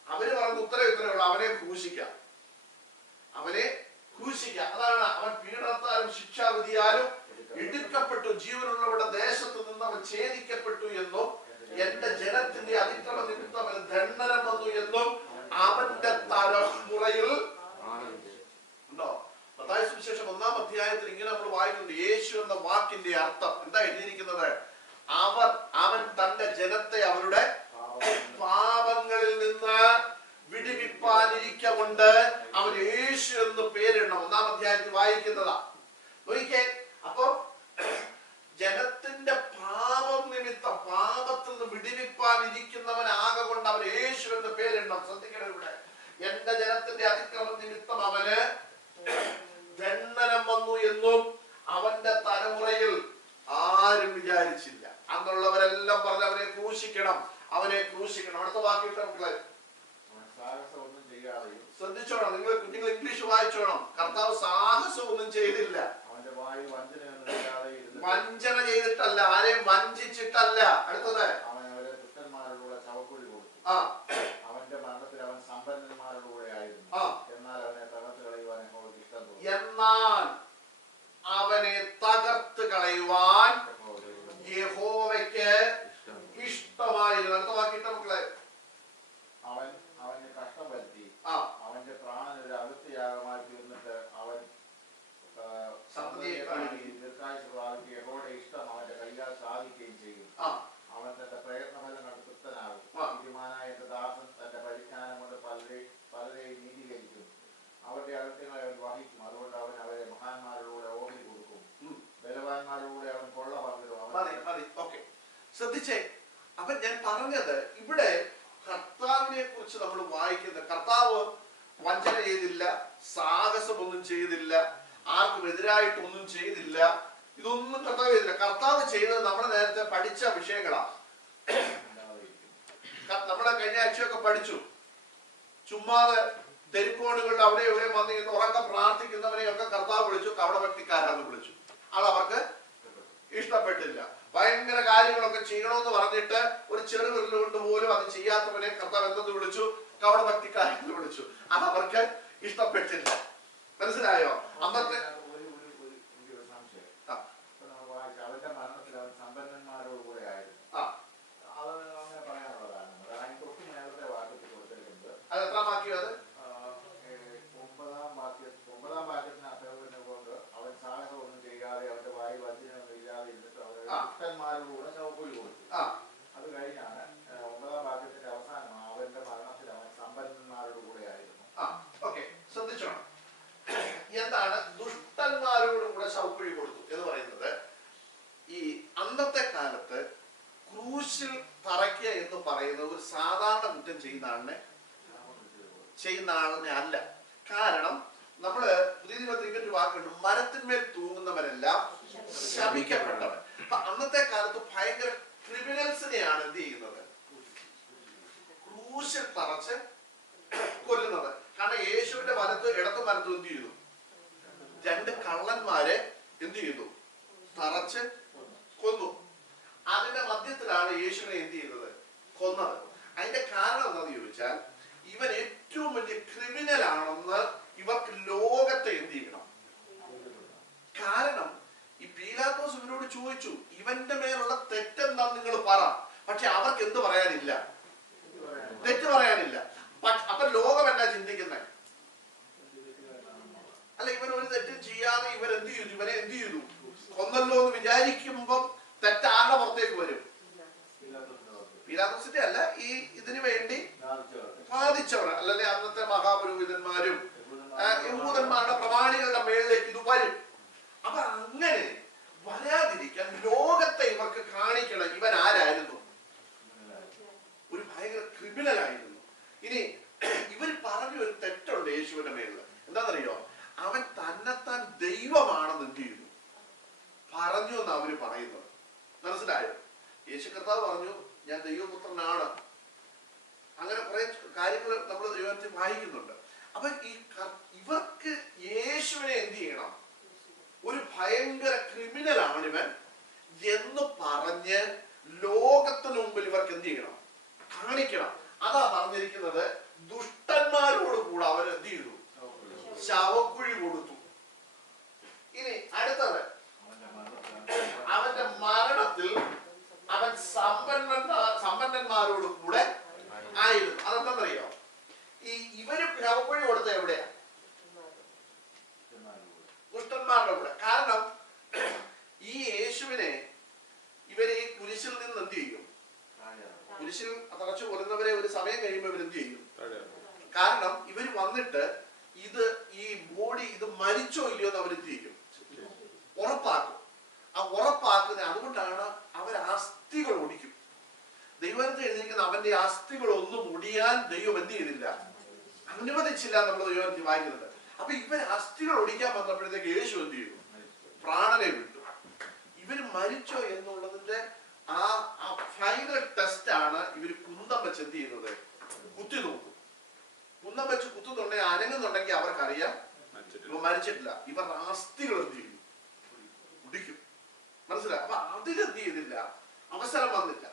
അവര് പറഞ്ഞ ഉത്തരവുള്ളൂ, അവനെ ക്രൂശിക്കാം, അവനെ ക്രൂശിക്കാം. അതാണ്, അവൻ പീഡനത്താലും ശിക്ഷാവിധിയാലും ഇടുക്കപ്പെട്ടു, ജീവനുള്ളവരുടെ ദേശത്ത് നിന്ന് അവൻ ഛേദിക്കപ്പെട്ടു എന്നും എന്റെ ജനത്തിന്റെ അതിക്രമ നിമിത്തം അവന് ദണ്ഡനം വന്നു എന്നും അവന്റെ തലമുറയിൽ ഉണ്ടോ? മത്തായി സുവിശേഷം 1-ാം അധ്യായത്തിൽ ഇങ്ങനെ നമ്മൾ വായിക്കുന്നുണ്ട്. യേശു എന്ന വാക്കിന്റെ അർത്ഥം എന്താ എഴുതിയിരിക്കുന്നത്? അവൻ തന്റെ ജനത്തെ അവരുടെ പാപങ്ങളിൽ നിന്ന് വിടുവിപ്പാനിരിക്കൊണ്ട് അവൻ യേശു എന്ന് പേരിടണം. 1-ാം അധ്യായത്തിൽ വായിക്കുന്നതാ. നോക്കിക്കേ, അപ്പൊ ജനത്തിന്റെ പാപം നിമിത്തം, പാപത്തിൽ നിന്ന് വിടുവിപ്പാനിരിക്കുന്നവൻ ആകെ കൊണ്ട് അവൻ യേശു എന്ന് പേരിടണം. ശ്രദ്ധിക്കണം, ഇവിടെ എന്റെ ജനത്തിന്റെ അതിക്രമ നിമിത്തം അവന് ദണ്ഡനം വന്നു എന്നും അവന്റെ തലമുറയിൽ ആരും വിചാരിച്ചില്ല. അന്നുള്ളവരെല്ലാം പറഞ്ഞ് അവനെ ക്രൂശിക്കണം, അവനെ ക്രൂശിക്കണം. അടുത്ത വാക്കിട്ട് മക്കളെ ശ്രദ്ധിച്ചോണം. നിങ്ങൾ കുഞ്ഞുങ്ങൾ ഇംഗ്ലീഷ് വായിച്ചോണം. കർത്താവ് സാഹസം ഒന്നും ചെയ്തില്ല. വഞ്ചന ചെയ്തിട്ടല്ല, ആരെയും വഞ്ചിച്ചിട്ടല്ല. അടുത്തത്, അവന്റെ മരണത്തിൽ അവൻ സമ്പന്നന്മാരുടെ ആയിരുന്നു. എന്നാൽ അവനെ തകർത്ത് കളയുവാൻ ഇഷ്ടം തോന്നി. എന്നാൽ അവനെ തകർത്ത് കളയുവാൻ യഹോവയ്ക്ക് ഇഷ്ടമായിരുന്നു. അടുത്ത വാക്കിട്ട മക്കളെ, അവന് കഷ്ടം വരുത്തി അവന്റെ പ്രാണനൊരു അകൃത്യയാഗമായി തീർന്നിട്ട് അവൻ ദീർഘായുസ്സുള്ളവർക്ക് യഹോവയുടെ ഇഷ്ടം അവന്റെ കൈയാൽ സാധിക്കുകയും ചെയ്യും. അവൻ തന്റെ പ്രയത്നഫലം കണ്ട് തൃപ്തനാകും. നീതിമാനായ എന്റെ ദാസൻ തന്റെ പരിജ്ഞാനം കൊണ്ട് പലരെയും നീതീകരിക്കും. അവരുടെ അകൃത്യങ്ങളെ അവൻ വഹിക്കും. അതുകൊണ്ട് അവൻ അവരെ മഹാന്മാരിലൂടെ ഓഹരി കൊടുക്കും, ബലവാന്മാരിലൂടെ അവൻ കൊള്ള പങ്കിടും. ശ്രദ്ധിച്ചേ, അപ്പൊ ഞാൻ പറഞ്ഞത്, ഇവിടെ കർത്താവിനെ കുറിച്ച് നമ്മൾ വായിക്കുന്നത്, കർത്താവ് വഞ്ചന ചെയ്തില്ല, സാഹസം ഒന്നും ചെയ്തില്ല, ആർക്കും എതിരായിട്ടൊന്നും ചെയ്തില്ല. ഇതൊന്നും കർത്താവ് ചെയ്തില്ല. കർത്താവ് ചെയ്തത് നമ്മൾ നേരത്തെ പഠിച്ച വിഷയങ്ങളാണ്. നമ്മളെ കഴിഞ്ഞ ആഴ്ചയൊക്കെ പഠിച്ചു. ചുമ്മാതെ തെരുക്കോണുകളിൽ അവിടെ ഇവിടെ വന്ന് ഇന്ന് ഉറക്കം പ്രാർത്ഥിക്കുന്നവരെയൊക്കെ കർത്താവ് വിളിച്ചു കപടഭക്തിക്കാരാന്ന് വിളിച്ചു. അതവർക്ക് ഇഷ്ടപ്പെട്ടില്ല. ഭയങ്കര കാര്യങ്ങളൊക്കെ ചെയ്യണമെന്ന് പറഞ്ഞിട്ട് ഒരു ചെറുവിരൽ കൊണ്ട് പോലും അത് ചെയ്യാത്തവനെ കർത്താവ് എന്തെന്ന് വിളിച്ചു? കപടഭക്തിക്കാരെന്ന് വിളിച്ചു. അതവർക്ക് ഇഷ്ടപ്പെട്ടില്ല. മനസ്സിലായോ? അന്നത്തെ അവന്റെ മരണത്തിൽ അവൻ സമ്പന്നന്മാരോട് കൂടെ ആയിരുന്നു. അത് അങ്ങനെ പറയാനുള്ള കാരണം അതാണ് തൊട്ട് നേരത്തെ വാക്യത്തിൽ കൊടുത്തിരിക്കുന്നത്. അത് എത്രാം വാക്യം? അത് 9-ാം വാക്യത്തിനകത്ത് കൊണ്ട് അവൻ സാഹസമൊന്നും ചെയ്യാതെ അവന്റെ വായിൽ വചനമൊന്നും ഇല്ലാതെ ഇരുന്നിട്ട് അവരുടെ ഭക്തന്മാരോടുകൂടെ ശവക്കുഴി കൊടുത്തു. അത് കഴിഞ്ഞാണ് 9-ാം വാക്യത്തിന്റെ അവസാനം അവന്റെ മരണത്തിൽ അവൻ സമ്പന്നന്മാരോട് കൂടെ ആയിരുന്നു. ഓക്കെ, ശ്രദ്ധിച്ചോണം. എന്താണ് ദുഷ്ടന്മാരോട് കൂടെ ശവക്കുഴി കൊടുത്തു എന്ന് പറയുന്നത്? ഈ അന്നത്തെ കാലത്ത് ക്രൂശിൽ തറയ്ക്കുക എന്ന് പറയുന്നത് ഒരു സാധാരണ കുറ്റം ചെയ്യുന്ന ആളിനെ അല്ല. കാരണം നമ്മള് പുതിയ നിയമത്തിൽ ഇങ്ങനൊരു വാക്കുണ്ട്, മരത്തിന്മേൽ തൂങ്ങുന്നവരെല്ലാം ശപിക്കപ്പെട്ടവൻ. അപ്പൊ അന്നത്തെ കാലത്ത് ഭയങ്കര ക്രിമിനൽസിനെയാണ് എന്ത് ചെയ്യുന്നത്? ക്രൂശിൽ തറച്ച് കൊല്ലുന്നത്. കാരണം യേശുവിന്റെ വലത്ത് ഇടത്ത് മരത്തും എന്ത് ചെയ്തു? 2 കള്ളന്മാരെ എന്ത് ചെയ്തു? തറച്ച് കൊന്നു. അതിന്റെ മധ്യത്തിലാണ് യേശുവിനെ എന്ത് ചെയ്തത്? കൊന്നത്. അതിന്റെ കാരണം എന്താണെന്ന് ചോദിച്ചാൽ ഇവൻ ഏറ്റവും വലിയ ക്രിമിനൽ ആണെന്ന് ഇവർക്ക് ലോകത്തെ എന്ത് ചെയ്യണം? കാരണം ഈ പീലാത്തോസ് ഇവരോട് ചോദിച്ചു, ഇവന്റെ മേലുള്ള തെറ്റെന്താന്ന് നിങ്ങൾ പറ. പക്ഷെ അവർക്ക് എന്ത് പറയാനില്ല? തെറ്റ് പറയാനില്ല. അപ്പൊ ലോകം എന്നാ ചിന്തിക്കുന്നത്? അല്ല, ഇവൻ ഒരു തെറ്റും ചെയ്യാതെ ഇവരെന്ത് ചെയ്തു? ഇവനെ എന്ത് ചെയ്തു? കൊന്നല്ലോ എന്ന് വിചാരിക്കുമ്പം തെറ്റാരുടെ പുറത്തേക്ക് വരും? പീലാത്തോസിന്റെ അല്ല, ഈ ഇതിനു വേണ്ടി ബാധിച്ചവർ അല്ലല്ലേ അന്നത്തെ മഹാപുരോഹിതന്മാരും യഹൂദന്മാരുടെ പ്രമാണികളുടെ മേളിലേക്ക് ഇത് വരും. അപ്പൊ അങ്ങനെ വരാതിരിക്കാൻ ലോകത്തെ ഇവർക്ക് കാണിക്കണം ഇവൻ ആരായിരുന്നു? ഒരു ഭയങ്കര ക്രിമിനൽ ആയിരുന്നു. ഇനി ഇവർ പറഞ്ഞ ഒരു തെറ്റുണ്ട് യേശുവിന്റെ മേളില്. എന്താണെന്നറിയോ? അവൻ തന്നെത്താൻ ദൈവമാണെന്ന് എന്ത് ചെയ്തു? പറഞ്ഞു എന്ന് അവര് പറയുന്നത്. മനസ്സിലായോ? യേശു കർത്താവ് പറഞ്ഞു ഞാൻ ദൈവപുത്രനാണ്. അങ്ങനെ കുറെ കാര്യങ്ങൾ നമ്മൾ ദൈവത്തിൽ വായിക്കുന്നുണ്ട്. അപ്പൊ ഇവർക്ക് യേശുവിനെ എന്ത് ചെയ്യണം? ഒരു ഭയങ്കര ക്രിമിനൽ ആണിവൻ എന്ന് പറഞ്ഞ് ലോകത്തിന് മുമ്പിൽ ഇവർക്ക് എന്ത് ചെയ്യണം? കാണിക്കണം. അതാ പറഞ്ഞിരിക്കുന്നത്. ദുഷ്ടന്മാരോട് കൂടെ അവൻ എന്ത് ചെയ്തു? ശവക്കുഴി കൊടുത്തു. ഇനി അടുത്തത്, അവന്റെ മരണത്തിൽ അവൻ സമ്പന്നന്മാരോട് കൂടെ ആയിരുന്നു. അതെന്താണെന്നറിയോ? ഇവര് ശവക്കുഴി കൊടുത്ത എവിടെയാ? ദുഷ്ടന്മാരുടെ കൂടെ. കാരണം ഈ യേശുവിനെ ഇവര് ഈ കുരിശിൽ നിന്ന് എന്ത് ചെയ്യും? കുരിശിൽ തറച്ചു കൊല്ലുന്നവരെ ഒരു സമയം കഴിയുമ്പോൾ ഇവർ എന്ത് ചെയ്യും? കാരണം ഇവര് വന്നിട്ട് ഈ ബോഡി ഇത് മരിച്ചോ ഇല്ലയോ എന്ന് അവർ എന്ത് ചെയ്യും? ഉറപ്പാക്കും. ആ ഉറപ്പാക്കുന്ന അതുകൊണ്ടാണ് അവർ അസ്ഥികൾ ഒടിക്കും. ദൈവത്തെ എഴുതിയിരിക്കുന്ന അവന്റെ അസ്ഥികൾ ഒന്നും ഒടിയാൻ ദൈവം എന്ത് ചെയ്തില്ല? അനുവദിച്ചില്ല നമ്മൾ ദൈവത്തിൽ വായിക്കുന്നുണ്ട്. അപ്പൊ ഇവർ അസ്ഥികൾ ഒടിക്കാൻ വന്നപ്പോഴത്തേക്ക് യേശു എന്ത് ചെയ്തു? പ്രാണനെ വിട്ടു. ഇവര് മരിച്ചോ എന്നുള്ളതിന്റെ ആ ഫൈനൽ ടെസ്റ്റ് ആണ് ഇവര് കുന്തം വെച്ച് എന്ത് ചെയ്യുന്നത്? കുത്തി നോക്കും. കുന്തം വെച്ച് കുത്തുന്നുണ്ടെങ്കിൽ അനങ്ങുന്നുണ്ടെങ്കിൽ അവർക്കറിയാം ഇവ മരിച്ചിട്ടില്ല. ഇവർ അസ്ഥികൾ എന്ത് ചെയ്യും? കുടിക്കും. മനസ്സിലായി? അപ്പൊ അതിലെന്ത് ചെയ്തില്ല? അവസരം വന്നില്ല.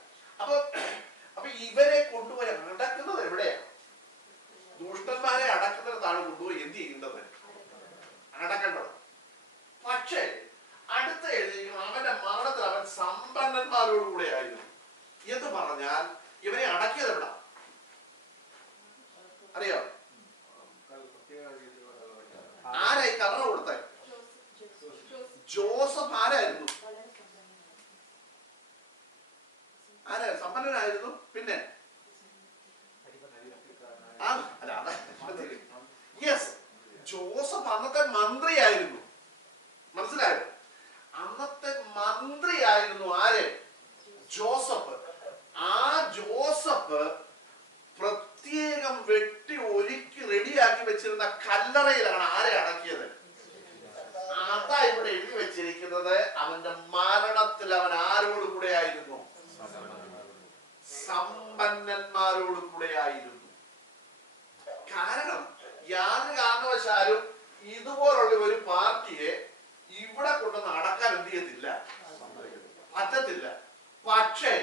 അപ്പൊ ഇവരെ കൊണ്ടുപോയി അടക്കുന്നത് എവിടെയാണ്? ദുഷ്ടന്മാരെ അടക്കുന്നിടത്താണ് കൊണ്ടുപോയി എന്ത് ചെയ്യേണ്ടത്? അടക്കേണ്ടത്. പക്ഷേ അടുത്ത എഴുതിയിരിക്കുന്ന അവന്റെ മരണത്തിൽ അവൻ സമ്പന്നന്മാരോടുകൂടെ ആയിരുന്നു എന്ന് പറഞ്ഞാൽ ഇവരെ അടക്കിയത് എവിടാ? അറിയോ? ആരായി കല്ലറ കൊടുത്തേ? ജോസഫ് ആരായിരുന്നു? സമ്പന്നനായിരുന്നു. പിന്നെ ജോസഫ് അന്നത്തെ മന്ത്രിയായിരുന്നു. മനസ്സിലായോ? അന്നത്തെ മന്ത്രിയായിരുന്നു ആര്? ജോസഫ്. ആ ജോസഫ് പ്രത്യേകം വെട്ടി ഒരുക്കി റെഡിയാക്കി വെച്ചിരുന്ന കല്ലറയിലാണ് ആരെ അടക്കിയത്? അതാ ഇവിടെ എഴുതി വെച്ചിരിക്കുന്നത്. അവന്റെ മരണത്തിൽ അവൻ ആരോട് കൂടെ ആയിരുന്നു? സമ്പന്നന്മാരോട് കൂടെ ആയിരുന്നു. കാരണം യാതൊരു കാരണവശാലും ഇതുപോലുള്ള ഒരു പാർട്ടിയെ ഇവിടെ കൊണ്ടുവന്ന് അടക്കാൻ എന്ത് ചെയ്യത്തില്ല, പറ്റത്തില്ല. പക്ഷേ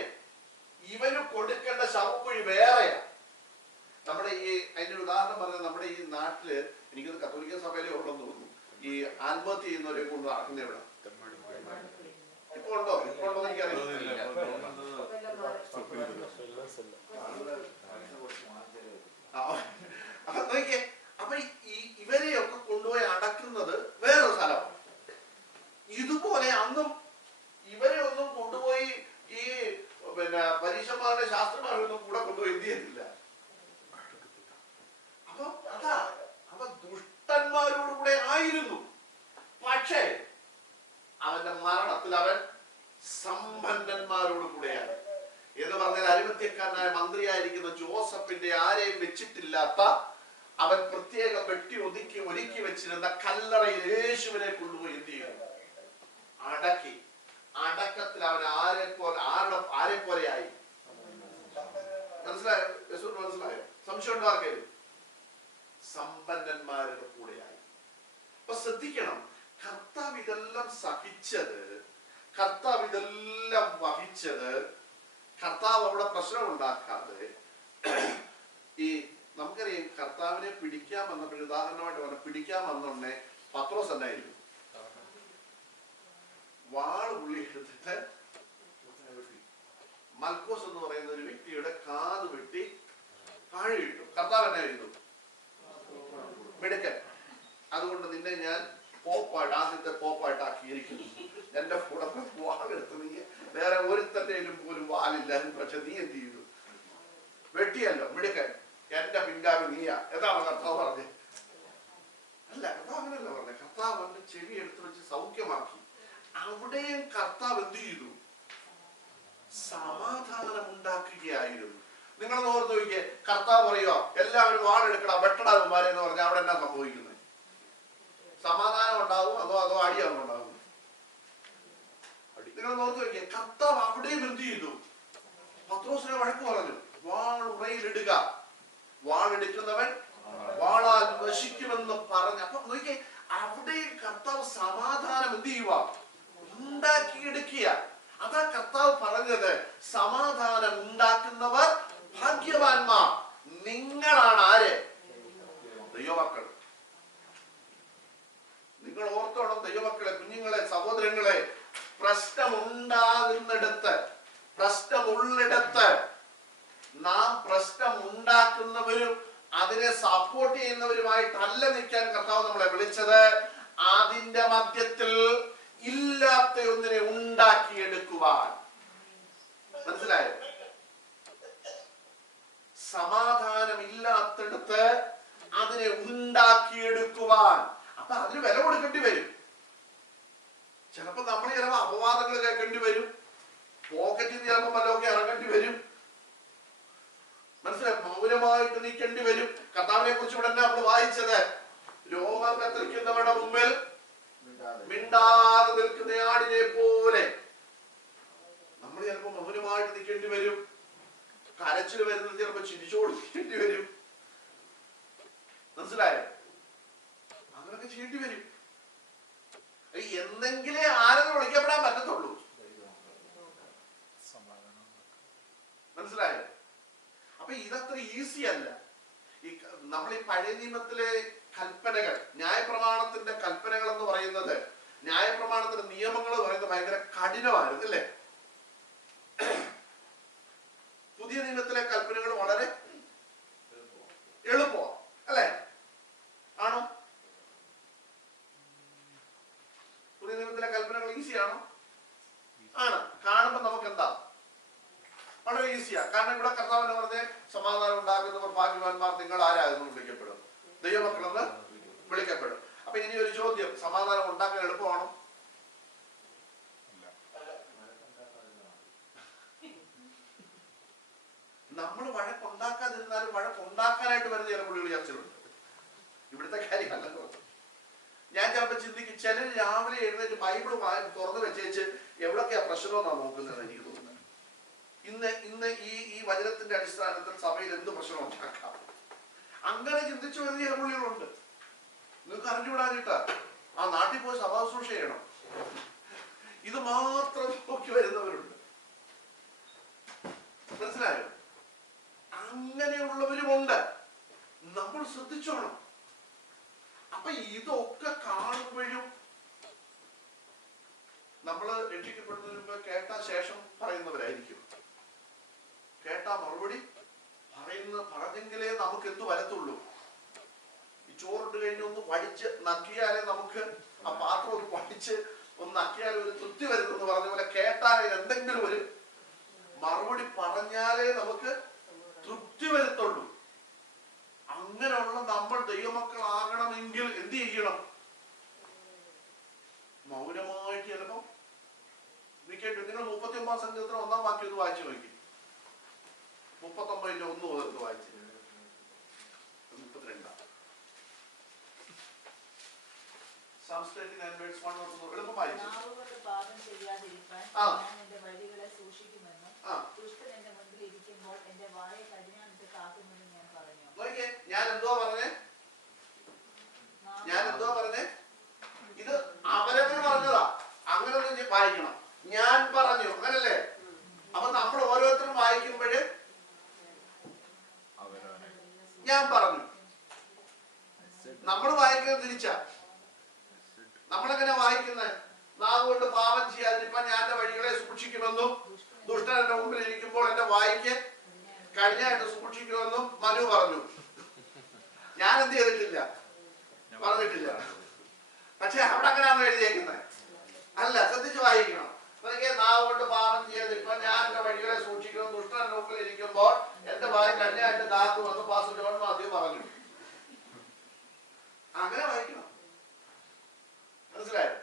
ഇവന് കൊടുക്കേണ്ട ശവക്കുഴി വേറെയാ. നമ്മുടെ ഈ അതിന്റെ ഉദാഹരണം പറഞ്ഞത്, നമ്മുടെ ഈ നാട്ടില് എനിക്കത് കത്തോലിക്ക സഭയിലേ ഉണ്ടെന്ന് തോന്നുന്നു, ഈ ആത്മഹത്യ ചെയ്യുന്നവരെ കൊണ്ട് നടക്കുന്ന ഇവിടെ ഇപ്പൊ ഉണ്ടോ? ഇപ്പൊ ഉണ്ടോ എനിക്കറിയില്ല. അപ്പൊ നോക്കിയേ, അപ്പൊ ഇവരെയൊക്കെ കൊണ്ടുപോയി അടക്കുന്നത് വേറൊരു സ്ഥലമാണ്. ഇതുപോലെ അന്നും ഇവരെ ഒന്നും കൊണ്ടുപോയി ഈ പരീക്ഷന്മാരുടെ ശാസ്ത്രന്മാരൊന്നും കൂടെ കൊണ്ടുപോയി എന്ത് ചെയ്തില്ല. അപ്പൊ അതാ, അപ്പൊ ദുഷ്ടന്മാരോട് കൂടെ ആയിരുന്നു. പക്ഷേ അവന്റെ മരണത്തിൽ അവൻ സമ്പന്നന്മാരോട് കൂടെയാണ് എന്ന് പറഞ്ഞാൽ, അരിമത്യക്കാരനായ മന്ത്രിയായിരിക്കുന്ന ജോസഫിന്റെ ആരെയും വെച്ചിട്ടില്ലാത്ത, അവൻ പ്രത്യേകം വെട്ടി ഒരുക്കി വെച്ചിരുന്ന കല്ലറയിൽ യേശുവിനെ കൊണ്ടുപോയി എന്ത് ചെയ്യുന്നു? അടക്കി. അടക്കത്തിൽ അവൻ ആരെ പോലെയായി? മനസ്സിലായോ? മനസ്സിലായോ? സംശയം ഉണ്ടോ ആർക്കെങ്കിലും? സമ്പന്നന്മാരുടെ കൂടെയായി. അപ്പൊ ശ്രദ്ധിക്കണം, കർത്താവ് ഇതെല്ലാം സഹിച്ചത്, കർത്താവ് ഇതെല്ലാം വഹിച്ചത്, കർത്താവ് അവിടെ പ്രശ്നം ഉണ്ടാക്കാതെ. ഈ നമുക്കറിയാം, കർത്താവിനെ പിടിക്കാൻ വന്നപ്പോൾ ഉദാഹരണമായിട്ട് പറഞ്ഞ, പിടിക്കാൻ വന്നോണ്ടേ പത്രോസ് എന്നായിരുന്നു വാള് പുള്ളി എടുത്തിട്ട് മൽക്കോസ് എന്ന് പറയുന്ന ഒരു വ്യക്തിയുടെ കാത് വെട്ടി താഴെ ഇട്ടു. കർത്താവ് എന്നായിരുന്നു? മിടുക്കൻ. അതുകൊണ്ട് നിന്നെ ഞാൻ പോപ്പായിട്ട്, ആദ്യത്തെ പോപ്പായിട്ട് ആക്കിയിരിക്കുന്നു. എന്റെ കൂടെ വാളെടുത്ത് നീ, വേറെ ഒരുത്തന്റെ പോലും വാലില്ലായിരുന്നു, പക്ഷെ നീ എന്ത് ചെയ്തു? വെട്ടിയല്ലോ, മിടുക്കൻ, എന്റെ പിൻഗാമി നീയാ. ഏതാണ് കർത്താവ് പറഞ്ഞത്? അല്ല, കർത്താവ് അങ്ങനെയല്ല പറഞ്ഞത്. കർത്താവ് അവന്റെ ചെവി എടുത്തു വെച്ച് സൗഖ്യമാക്കി. അവിടെയും കർത്താവ് എന്ത് ചെയ്തു? സമാധാനം ഉണ്ടാക്കുകയായിരുന്നു. നിങ്ങൾ ഓർത്ത് നോക്കിയേ, കർത്താവ് പറയുക എല്ലാവരും വാളെടുക്കണം, വെട്ടടാകുമാരെ എന്ന് പറഞ്ഞാൽ അവിടെ എന്നാ സംഭവിക്കുന്നത്? സമാധാനം ഉണ്ടാവും അതോ അടിയാണോ ഉണ്ടാകുന്നത്? നിങ്ങൾ ഓർത്ത് നോക്കിയേ, കർത്താവ് അവിടെയും എന്ത് ചെയ്തു? പത്രോസിനെ വഴക്ക് പറഞ്ഞു, വാൾ ഉറയിലിടുക, വാളെടുക്കുന്നവൻ വാളാൽ നശിക്കുമെന്ന് പറഞ്ഞു. അപ്പൊ നോക്കിയേ, അവിടെയും കർത്താവ് സമാധാനം എന്ത് ചെയ്യുക? ഉണ്ടാക്കിയെടുക്കുക. അതാ കർത്താവ് പറഞ്ഞത്, സമാധാനം ഉണ്ടാക്കുന്നവർ ഭാഗ്യവാന്മാർ. നിങ്ങളാണ് ആര്? ദൈവമക്കൾ. നിങ്ങൾ ഓർത്തോണം ദൈവമക്കളെ, കുഞ്ഞുങ്ങളെ, സഹോദരങ്ങളെ, പ്രശ്നമുള്ളിടത്ത് നാം പ്രശ്നം ഉണ്ടാക്കുന്നവരും അതിനെ സപ്പോർട്ട് ചെയ്യുന്നവരുമായിട്ടല്ല നിൽക്കാൻ കർത്താവ് നമ്മളെ വിളിച്ചത്. അതിന്റെ മധ്യത്തിൽ ഇല്ലാത്ത ഒന്നിനെ ഉണ്ടാക്കിയെടുക്കുവാൻ. മനസ്സിലായോ? സമാധാനം ഇല്ലാത്തടത്ത് അതിനെ ഉണ്ടാക്കിയെടുക്കുവാൻ. അപ്പൊ അതിന് വില കൊടുക്കേണ്ടി വരും. ചിലപ്പോ നമ്മൾ ചിലപ്പോ അപവാദങ്ങൾ കേൾക്കേണ്ടി വരും, പോക്കറ്റിൽ ചിലപ്പോ വല്ലതൊക്കെ ഇറങ്ങേണ്ടി വരും. മനസ്സിലായി? മൗനമായിട്ട് നിൽക്കേണ്ടി വരും. കർത്താവിനെ കുറിച്ച് ഇവിടെ നമ്മൾ വായിച്ചത്, രോമം കത്തിരിക്കുന്നവരുടെ മുമ്പിൽ മിണ്ടാതെ നിൽക്കുന്ന ആടിനെ പോലെ. നമ്മൾ ചിലപ്പോ മൗനമായിട്ട് നിൽക്കേണ്ടി വരും. കരച്ചിൽ വരുന്നത് ചിലപ്പോ ചിരിച്ചോടിക്കേണ്ടി വരും. മനസ്സിലായോ? അങ്ങനൊക്കെ ചെയ്യേണ്ടി വരും. എന്തെങ്കിലേ ആരെന്ന് വിളിക്കപ്പെടാൻ പറ്റത്തുള്ളൂ. മനസ്സിലായോ? അപ്പൊ ഇതത്ര ഈസി അല്ല. നമ്മൾ ഈ പഴയ നിയമത്തിലെ കൽപ്പനകൾ, ന്യായപ്രമാണത്തിന്റെ കൽപ്പനകൾ എന്ന് പറയുന്നത്, ന്യായപ്രമാണത്തിന്റെ നിയമങ്ങൾ പറയുന്നത് ഭയങ്കര കഠിനമായിരുന്നു അല്ലേ? പുതിയ നിയമത്തിലെ കൽപ്പനകൾ വളരെ എളുപ്പമാണ് അല്ലേ? ആണോ? പുതിയ നിയമത്തിലെ കൽപ്പനകൾ ഈസിയാണോ? ആണ്. കാണുമ്പോ നമുക്ക് എന്താ, വളരെ ഈസിയാ. കാരണം ഇവിടെ കർത്താവിനെ പറഞ്ഞ് സമാധാനം ഉണ്ടാക്കുന്നവർ ഭാഗ്യവാന്മാർ, നിങ്ങൾ ആരായിരുന്നു വിളിക്കപ്പെടും? ദൈവമക്കളെന്ന് വിളിക്കപ്പെടും. അപ്പൊ ഇനി ഒരു ചോദ്യം, സമാധാനം ഉണ്ടാക്കാൻ എളുപ്പമാണോ? നമ്മൾ വഴക്കുണ്ടാക്കാതിരുന്നാലും വഴക്കുണ്ടാക്കാനായിട്ട് വരുന്ന ചില പുള്ളികൾ ചർച്ചകളുണ്ട്. ഇവിടുത്തെ കാര്യമല്ലല്ലോ. ഞാൻ ചിലപ്പോ ചിന്തിക്കും, ചിലർ രാവിലെ രാവിലെ എഴുന്നേറ്റ് ബൈബിൾ തുറന്നു വെച്ചേച്ച് എവിടൊക്കെയാ പ്രശ്നമെന്നാണ് നോക്കുന്നത് എനിക്ക് തോന്നുന്നത്. ഇന്ന് ഈ വചനത്തിന്റെ അടിസ്ഥാനത്തിൽ സഭയിൽ എന്ത് പ്രശ്നം ഉണ്ടാക്കാം? അങ്ങനെ ചിന്തിച്ചു വരുന്ന ചില പുള്ളികളുണ്ട്. നിങ്ങൾക്ക് അറിഞ്ഞുകൂടാഞ്ഞിട്ടാ ആ നാട്ടിൽ പോയി സഭാശുശ്രൂഷ ചെയ്യണം, ഇത് മാത്രം നോക്കി വരുന്നവരുണ്ട്. മനസ്സിലായോ? അങ്ങനെയുള്ളവരുമുണ്ട്. നമ്മൾ ശ്രദ്ധിച്ചോണം. അപ്പൊ ഇതൊക്കെ കാണുമ്പോഴും നമ്മൾ രക്ഷിക്കപ്പെടുന്നതിന് മുമ്പ് കേട്ട ശേഷം പറയുന്നവരായിരിക്കും. കേട്ടാ മറുപടി പറഞ്ഞെങ്കിലേ നമുക്ക് എന്ത് വരത്തുള്ളൂ. ഈ ചോറിട്ട് കഴിഞ്ഞ് ഒന്ന് വടിച്ച് നക്കിയാലേ നമുക്ക് ആ പാത്രം ഒന്ന് വടിച്ച് ഒന്ന് നക്കിയാലേ ഒരു തൃപ്തി വരുന്നെന്ന് പറഞ്ഞ പോലെ കേട്ടാൽ എന്തെങ്കിലും ഒരു മറുപടി പറഞ്ഞാലേ നമുക്ക് തൃപ്തി വരുത്തുള്ളൂ. അങ്ങനെയുള്ള നമ്മൾ ദൈവമക്കളാകണമെങ്കിൽ എന്ത് ചെയ്യണം? മൗനമായിട്ട് ചിലപ്പം നിൽക്കേണ്ടി. നിങ്ങൾ 39 സംഘത്തിന് 1-ാം വാക്യം ഒന്ന് വായിച്ചു നോക്കി. 39-ന്റെ 1 മുതൽ വായിച്ചു. 32 എളുപ്പം വായിച്ചു. ഞാൻ എന്തുവാ പറഞ്ഞേ? ഇത് അവരവർ പറഞ്ഞതാ. അങ്ങനെ ഒന്ന് വായിക്കണം. ഞാൻ പറഞ്ഞു, അങ്ങനല്ലേ? അപ്പൊ നമ്മൾ ഓരോരുത്തരും വായിക്കുമ്പോഴ് ഞാൻ പറഞ്ഞു. നമ്മൾ വായിക്കുന്നത് തിരിച്ചാ. നമ്മളെങ്ങനെ വായിക്കുന്നത്? നാവുകൊണ്ട് പാപം ചെയ്യാതിരിക്കാൻ ഞാൻ എന്റെ വഴികളെ സൂക്ഷിക്കുമെന്നും ദുഷ്ടൻ എന്റെ മുമ്പിൽ ഇരിക്കുമ്പോൾ എന്റെ വായിക്ക് കഴിഞ്ഞായിട്ട് സൂക്ഷിക്കുമെന്നും മനു പറഞ്ഞു. ഞാൻ എന്ത് ചെയ്തിട്ടില്ല, പറഞ്ഞിട്ടില്ല. പക്ഷെ അവിടെ അങ്ങനെയാണോ എഴുതിയേക്കുന്നത്? അല്ല, ശ്രദ്ധിച്ച് വായിക്കണം. നാവ് കൊണ്ട് പാപം ചെയ്യാതിരിക്കാൻ ഞാൻ എന്റെ വഴികളെ സൂക്ഷിക്കണം, ദുഷ്ടൻ എന്റെ മുമ്പിൽ ഇരിക്കുമ്പോൾ എന്റെ വായി കഴിഞ്ഞായിട്ട് കാക്കുമെന്ന് പാസ്റ്റർ ജോൺ മാത്യു പറഞ്ഞു. അങ്ങനെ വായിക്കണം. മനസ്സിലായോ?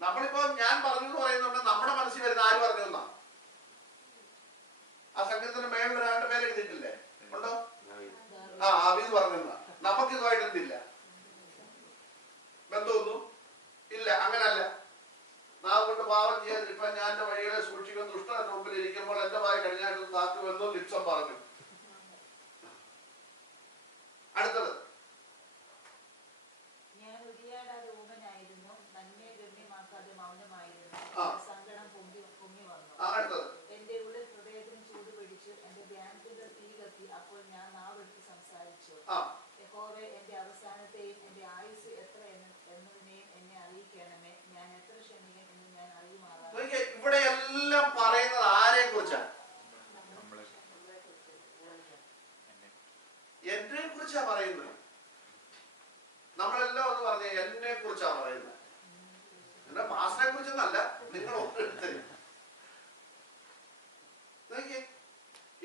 നമ്മളിപ്പോ ഞാൻ പറഞ്ഞു എന്ന് പറയുന്നുണ്ട്, നമ്മുടെ മനസ്സിൽ വരുന്ന ആര് പറഞ്ഞു എന്നാ? ആ സംഘത്തിന് മേളിൽ 2 പേര് എഴുതിയിട്ടില്ലേ? ഉണ്ടോ? അവിത് പറഞ്ഞെന്നാ. നമുക്കിതുമായിട്ട് എന്തില്ല, ബന്ധമൊന്നും ഇല്ല. അങ്ങനല്ല. നാവ് കൊണ്ട് പാപം ചെയ്യാതിരിക്കാൻ ഞാൻ എന്റെ വഴികളെ സൂക്ഷിക്കും, ദുഷ്ടൻ എന്റെ മുമ്പിൽ ഇരിക്കുമ്പോൾ എന്റെ വായി കഴിഞ്ഞായിട്ട് കാക്കുമെന്നും ലിപ്സം പറഞ്ഞു. അടുത്തത് ഇവിടെ എല്ലാം പറയുന്നത് ആരെ കുറിച്ചാ? എന്നെ കുറിച്ചാ പറയുന്നത്. നമ്മളെല്ലാം ഒന്ന് പറഞ്ഞ എന്നെ കുറിച്ചാ പറയുന്നത്. എന്റെ പാസ്റ്ററെ കുറിച്ചൊന്നല്ല, നിങ്ങൾ ഓരോരുത്തരും.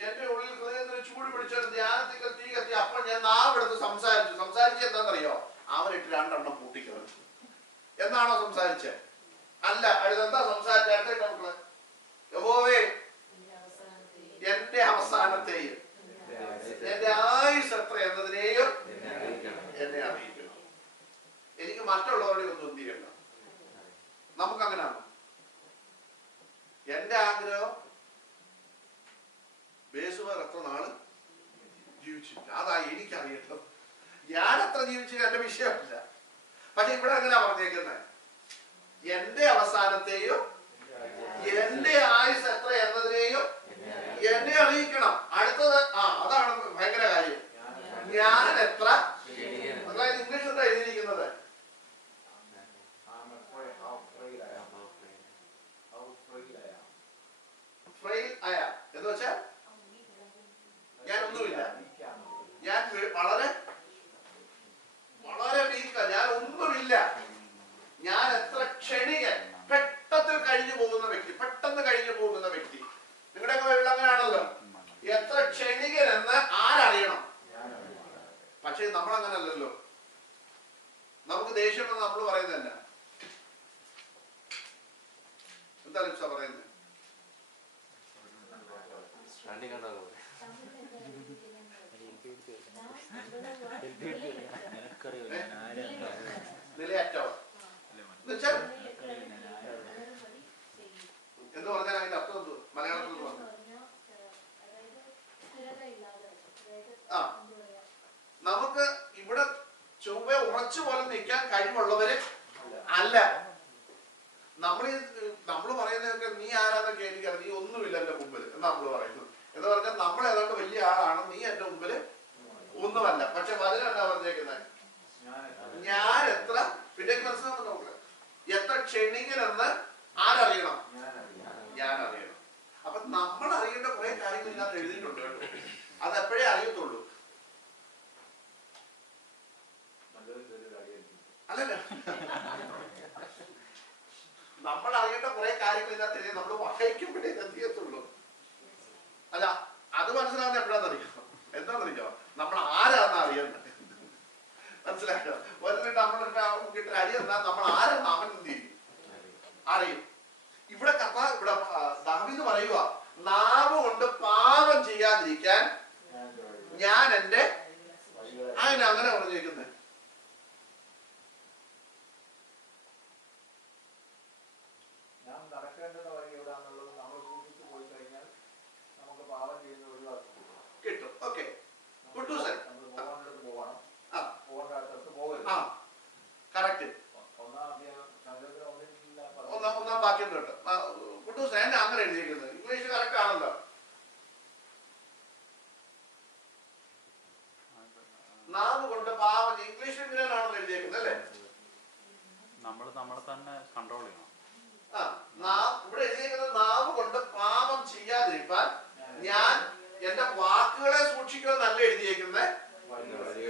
എന്റെ ഉള്ളിൽ ഹൃദയത്തിന് ചൂട് പിടിച്ചൊരു ധ്യാനത്തിൽ തീ കത്തി. അപ്പോൾ ഞാൻ നാവെടുത്ത് സംസാരിച്ചു എന്താണെന്നറിയോ? അവരിട്ട് 2 എണ്ണം പൂട്ടിക്കണം എന്നാണോ സംസാരിച്ചേ? അല്ല. അതെന്താ സംസാരിച്ച? മക്കള്, യഹോവേ എന്റെ അവസാനത്തെയും എന്റെ ആയുസ് എത്ര എന്നതിനെയും എന്നെ അറിയിക്കണം. എനിക്ക് മറ്റുള്ളവരുടെ ഒന്നും എന്ത് ചെയ്യണ്ട. നമുക്കങ്ങനെയാണോ? എന്റെ ആഗ്രഹം ബേസുമാർ എത്ര നാള് ജീവിച്ചില്ല, അതാ എനിക്കറിയട്ടത്. ഞാൻ എത്ര ജീവിച്ചില്ല എന്റെ വിഷയമില്ല. പക്ഷെ ഇവിടെ എങ്ങനെയാ പറഞ്ഞേക്കുന്നത്? എന്റെ അവസാനത്തെയും എന്റെ ആയുസ് എത്ര എന്നതിനെയും എന്നെ അറിയിക്കണം. അടുത്തത് അതാണ് ഭയങ്കര കാര്യം. ഞാൻ എത്ര, ഇംഗ്ലീഷ് എന്താ എഴുതിയിരിക്കുന്നത്? എന്ന് വെച്ചാൽ ഞാനൊന്നുമില്ല, ഞാൻ വളരെ വളരെ വീക്ക, ഞാൻ ഒന്നുമില്ല. ഞാൻ എത്ര ക്ഷണികൻ, പെട്ടെന്ന് കഴിഞ്ഞു പോകുന്ന വ്യക്തി. നിങ്ങളുടെയൊക്കെ വീട്ടിൽ അങ്ങനെയാണല്ലോ. എത്ര ക്ഷണികൻ എന്ന് ആരറിയണം? കഴിവുള്ളവര് അല്ല. നമ്മൾ പറയുന്നതൊക്കെ നീ ആരാന്നൊക്കെ എനിക്കറിയാം, നീ ഒന്നുമില്ല എന്റെ മുമ്പിൽ എന്നാ നമ്മൾ പറയുന്നത്. എന്ന് പറഞ്ഞാൽ നമ്മൾ ഏതാണ്ട് വലിയ ആളാണ്, നീ എന്റെ മുമ്പില് ഒന്നുമല്ല. പക്ഷെ വചനം എന്താ പറഞ്ഞേക്കുന്നത്? ഞാൻ എത്ര പിന്നെ മനസ്സിലാവുന്നുണ്ടോ നോക്കുക, എത്ര ക്ഷണികനെന്ന് ആരറിയണം? ഞാൻ അറിയണം. അപ്പൊ നമ്മൾ അറിയേണ്ട കുറെ കാര്യങ്ങൾ ഇതിനകത്ത് എഴുതിയിട്ടുണ്ട് കേട്ടോ. അത് എപ്പോഴേ അറിയത്തുള്ളൂ. അല്ലല്ല, നമ്മൾ അറിയേണ്ട കുറെ കാര്യങ്ങൾ ഇതിനകത്ത് എഴുതി നമ്മൾ വായിക്കുമ്പോഴേ എത്തിയത്തുള്ളൂ. അല്ല, അത് മനസ്സിലാവുന്ന എപ്പോഴാണെന്നറിയോ? എന്താണെന്നറിയോ? നമ്മൾ ആരാന്ന് അറിയുന്നത്. മനസ്സിലാക്കുക. വന്നിട്ട് നമ്മളിട്ട് അടി എന്നാ നമ്മൾ ആരെന്ന് അവൻ എന്ത് ചെയ്യും? അറിയും. ഇവിടെ ദാവീദ് പറയുക, നാവ് കൊണ്ട് പാപം ചെയ്യാതിരിക്കാൻ ഞാൻ എന്റെ അങ്ങനെ പറഞ്ഞിരിക്കുന്നത്. കിട്ടും. Okay, Kuttoosan correct. ഒന്നാം വാക്യം തൊട്ട് കുട്ടൂസൻ എന്നെ അങ്ങനെ എഴുതിയിരിക്കുന്നത്. ഇംഗ്ലീഷ് കറക്റ്റ് ആണല്ലോ. നാവ് കൊണ്ട് പാവം, ഇംഗ്ലീഷ് ഇങ്ങനെയാണല്ലോ എഴുതിയിരിക്കുന്നത് അല്ലേ? നമ്മളെ തന്നെ കൺട്രോൾ ചെയ്യണം. ഇവിടെ എഴുതിയിരിക്കുന്നത് നാവ് കൊണ്ട് പാപം ചെയ്യാതിരിക്കാൻ ഞാൻ എന്റെ വാക്കുകളെ സൂക്ഷിക്കുമെന്നല്ല എഴുതിയിരിക്കുന്നത്,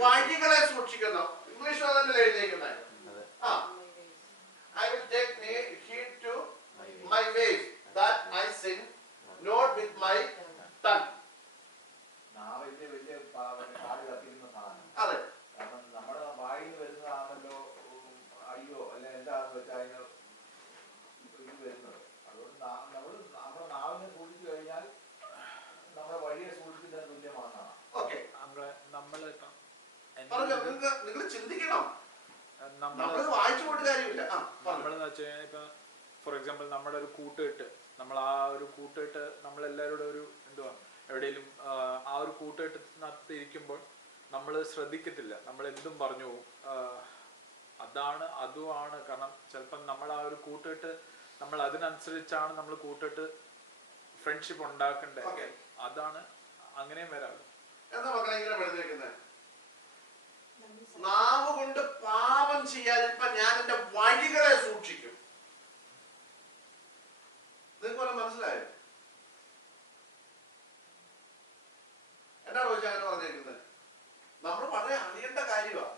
വഴികളെ സൂക്ഷിക്കുന്നു. ഇംഗ്ലീഷ് അതല്ലേ എഴുതിയിരിക്കുന്നത്? I will take heed to my ways that I sin not with my tongue. അതെ, നമ്മുടെ വായിൽ വരുന്നതാണല്ലോ അയ്യോ അല്ലെ എന്താണെന്ന് വെച്ചാൽ അതിന് ഇത് വരുന്നത്. അതുകൊണ്ട് നമ്മുടെ നാവിനെ സൂക്ഷിച്ചു കഴിഞ്ഞാൽ നമ്മുടെ വഴിയെ സൂക്ഷിക്കുന്നതിന് തുല്യമാണെന്നാണ്. ഓക്കെ, നിങ്ങൾ ചിന്തിക്കണം. നമ്മളത് വായിച്ചു പോയിട്ട് കാര്യമില്ല. നമ്മളെന്ന് വെച്ച് കഴിഞ്ഞാൽ ഇപ്പൊ ഫോർ എക്സാമ്പിൾ നമ്മുടെ ഒരു കൂട്ടുകെട്ട്, നമ്മൾ ആ ഒരു കൂട്ടുകെട്ട് നമ്മളെല്ലാവരുടെ ഒരു എന്തുവാ എവിടെയെങ്കിലും ആ ഒരു കൂട്ടുകെട്ടിനകത്ത് ഇരിക്കുമ്പോൾ നമ്മൾ ശ്രദ്ധിക്കത്തില്ല, നമ്മൾ എന്തും പറഞ്ഞു പോകും. അതുമാണ് കാരണം ചിലപ്പം നമ്മൾ ആ ഒരു കൂട്ടുകെട്ട് നമ്മൾ അതിനനുസരിച്ചാണ് നമ്മൾ കൂട്ടുകെട്ട് ഫ്രണ്ട്ഷിപ്പ് ഉണ്ടാക്കേണ്ടത്. അതാണ് അങ്ങനെയും വരാറ്. എന്താ മക്കളെ ഇങ്ങനെ പഠിച്ചേക്കുന്നത്? നാവ് കൊണ്ട് പാപം ചെയ്യാതിരിക്കാൻ ഞാൻ എന്റെ വഴികളെ സൂക്ഷിക്കും. നിങ്ങൾക്ക് മനസ്സിലായോ? എന്നാണ് ചോദിച്ചാൽ അങ്ങനെ പറഞ്ഞേക്കുന്നത്? നമ്മൾ വളരെ അറിയേണ്ട കാര്യമാണ്.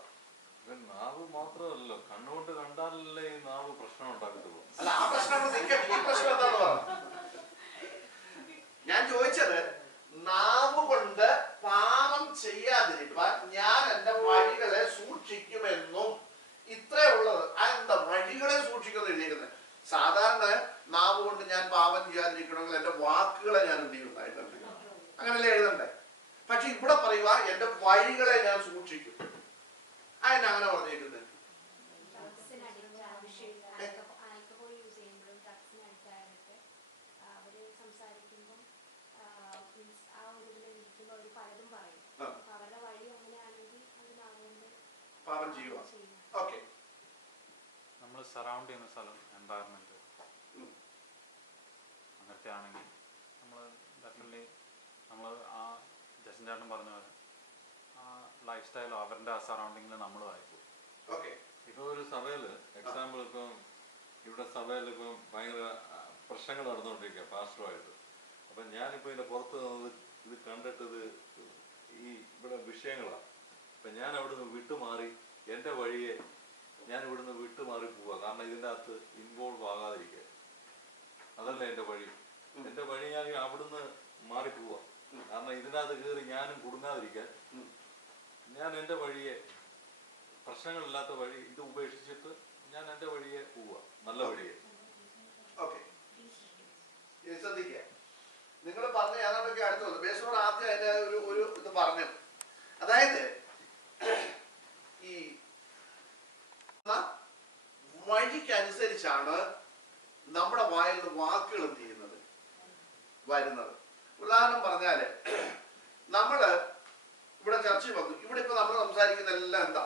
നാവ് മാത്രമല്ലോ, കണ്ണുകൊണ്ട് കണ്ടാലല്ലേ ഈ നാവ് പ്രശ്നം ഉണ്ടാക്കത്തുള്ളൂ. അല്ല, ആ പ്രശ്നം ഈ പ്രശ്നം എന്താന്ന് പറഞ്ഞു. ഞാൻ ചോദിച്ചത് നാവ് കൊണ്ട് പാപം ചെയ്യാതിരിക്കാൻ ഞാൻ എന്റെ വഴികളെ സൂക്ഷിക്കുമെന്നും ഇത്രേ ഉള്ളത്. അതെന്താ വഴികളെ സൂക്ഷിക്കുമെന്ന് എഴുതിയിരിക്കുന്നത്? സാധാരണ നാവ് കൊണ്ട് ഞാൻ പാപം ചെയ്യാതിരിക്കണമെങ്കിൽ എന്റെ വാക്കുകളെ ഞാൻ എന്ത് ചെയ്യുന്നതായിട്ടുണ്ട്, അങ്ങനല്ലേ എഴുതണ്ടേ? പക്ഷെ ഇവിടെ പറയുക എന്റെ വഴികളെ ഞാൻ സൂക്ഷിക്കും. അതിന് അങ്ങനെ പറഞ്ഞിരിക്കുന്നത്. പാപം ചെയ്യുക. ഓക്കെ, നമ്മൾ സറൗണ്ട് ചെയ്യുന്ന സ്ഥലം, എൻവയറമെന്റ് അങ്ങനത്തെ ആണെങ്കിൽ നമ്മൾ ഡെഫിനറ്റ്ലി നമ്മൾ ആ ജസ്റ്റിൻ ചേട്ടൻ പറഞ്ഞ പോലെ ആ ലൈഫ് സ്റ്റൈലോ അവരുടെ ആ സറൗണ്ടിങ്ങിൽ നമ്മൾ വായിക്കും. ഇപ്പോൾ ഒരു സഭയിൽ എക്സാമ്പിൾ, ഇപ്പം ഇവിടെ സഭയിൽ ഇപ്പം ഭയങ്കര പ്രശ്നങ്ങൾ നടന്നുകൊണ്ടിരിക്കുക പാസ്റ്ററുമായിട്ട്. അപ്പം ഞാനിപ്പോൾ ഇതിൻ്റെ പുറത്ത് നിന്നത് ഇത് കണ്ടിട്ടത് ഈ ഇവിടെ വിഷയങ്ങളാണ്. അപ്പം ഞാൻ അവിടുന്ന് വിട്ടുമാറി എൻ്റെ വഴിയെ ഞാൻ ഇവിടുന്ന് വിട്ടുമാറി പോവുക. കാരണം ഇതിൻ്റെ അകത്ത് ഇൻവോൾവ് ആകാതിരിക്കുക, അതല്ല എൻ്റെ വഴി. എൻ്റെ വഴി ഞാൻ അവിടുന്ന് മാറിപ്പോവുക. കാരണം ഇതിനകത്ത് കയറി ഞാനും കുടുങ്ങാതിരിക്കാൻ ഞാൻ എൻ്റെ വഴിയെ, പ്രശ്നങ്ങളില്ലാത്ത വഴി ഇത് ഉപേക്ഷിച്ചിട്ട് ഞാൻ എൻ്റെ വഴിയെ പോവുക, നല്ല വഴിയെ. ഓക്കെ, ശ്രദ്ധിക്കുക. നിങ്ങൾ പറഞ്ഞ ഏതാണ്ടൊക്കെ അടുത്ത് വന്നു. ബേസോട് ആദ്യം അതിന്റെ ഒരു ഇത് പറഞ്ഞു. അതായത് ഈ വഴിക്കനുസരിച്ചാണ് നമ്മുടെ വായിൽ നിന്ന് വാക്കുകൾ എന്ത് ചെയ്യുന്നത്, വരുന്നത്. ഉദാഹരണം പറഞ്ഞാല് നമ്മള് ഇവിടെ ചർച്ചയിൽ വന്നു. ഇവിടെ ഇപ്പൊ നമ്മൾ സംസാരിക്കുന്ന എല്ലാം എന്താ?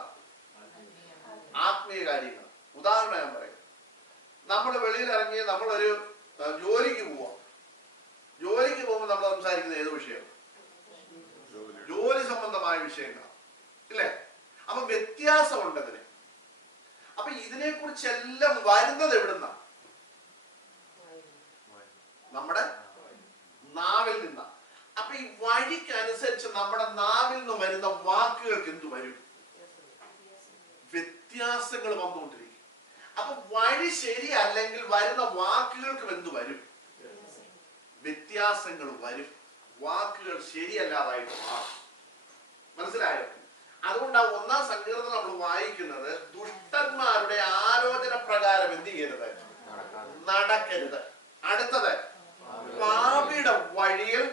ആത്മീയ കാര്യങ്ങൾ. ഉദാഹരണം ഞാൻ പറയാം. നമ്മൾ വെളിയിൽ ഇറങ്ങി നമ്മളൊരു ജോലിക്ക് പോവാം. ജോലിക്ക് പോകുമ്പോൾ നമ്മൾ സംസാരിക്കുന്നത് ഏത് വിഷയം? ജോലി സംബന്ധമായ വിഷയങ്ങൾ, ഇല്ലേ? അപ്പൊ വ്യത്യാസമുണ്ട് അതിന്. അപ്പൊ ഇതിനെ കുറിച്ചെല്ലാം വരുന്നത് എവിടുന്ന? നമ്മുടെ നാവിൽ നിന്ന. അപ്പൊ ഈ വഴിക്കനുസരിച്ച് നമ്മുടെ നാവിൽ നിന്ന് വരുന്ന വാക്കുകൾക്ക് എന്തു വരും? വ്യത്യാസങ്ങൾ വന്നുകൊണ്ടിരിക്കും. അപ്പൊ വഴി ശരിയല്ലെങ്കിൽ വരുന്ന വാക്കുകൾക്കും എന്തു വരും? വ്യത്യാസങ്ങൾ വരും. വാക്കുകൾ ശരിയല്ലാതായിട്ട് മാറും. മനസ്സിലായോ? അതുകൊണ്ടാണ് 1-ാം സങ്കീർത്തനം നമ്മൾ വായിക്കുന്നത്, ദുഷ്ടന്മാരുടെ ആലോചന പ്രകാരം എന്ത് ചെയ്യരുത്? നടക്കരുത്. അടുത്തത്, പാപിയുടെ വഴിയിൽ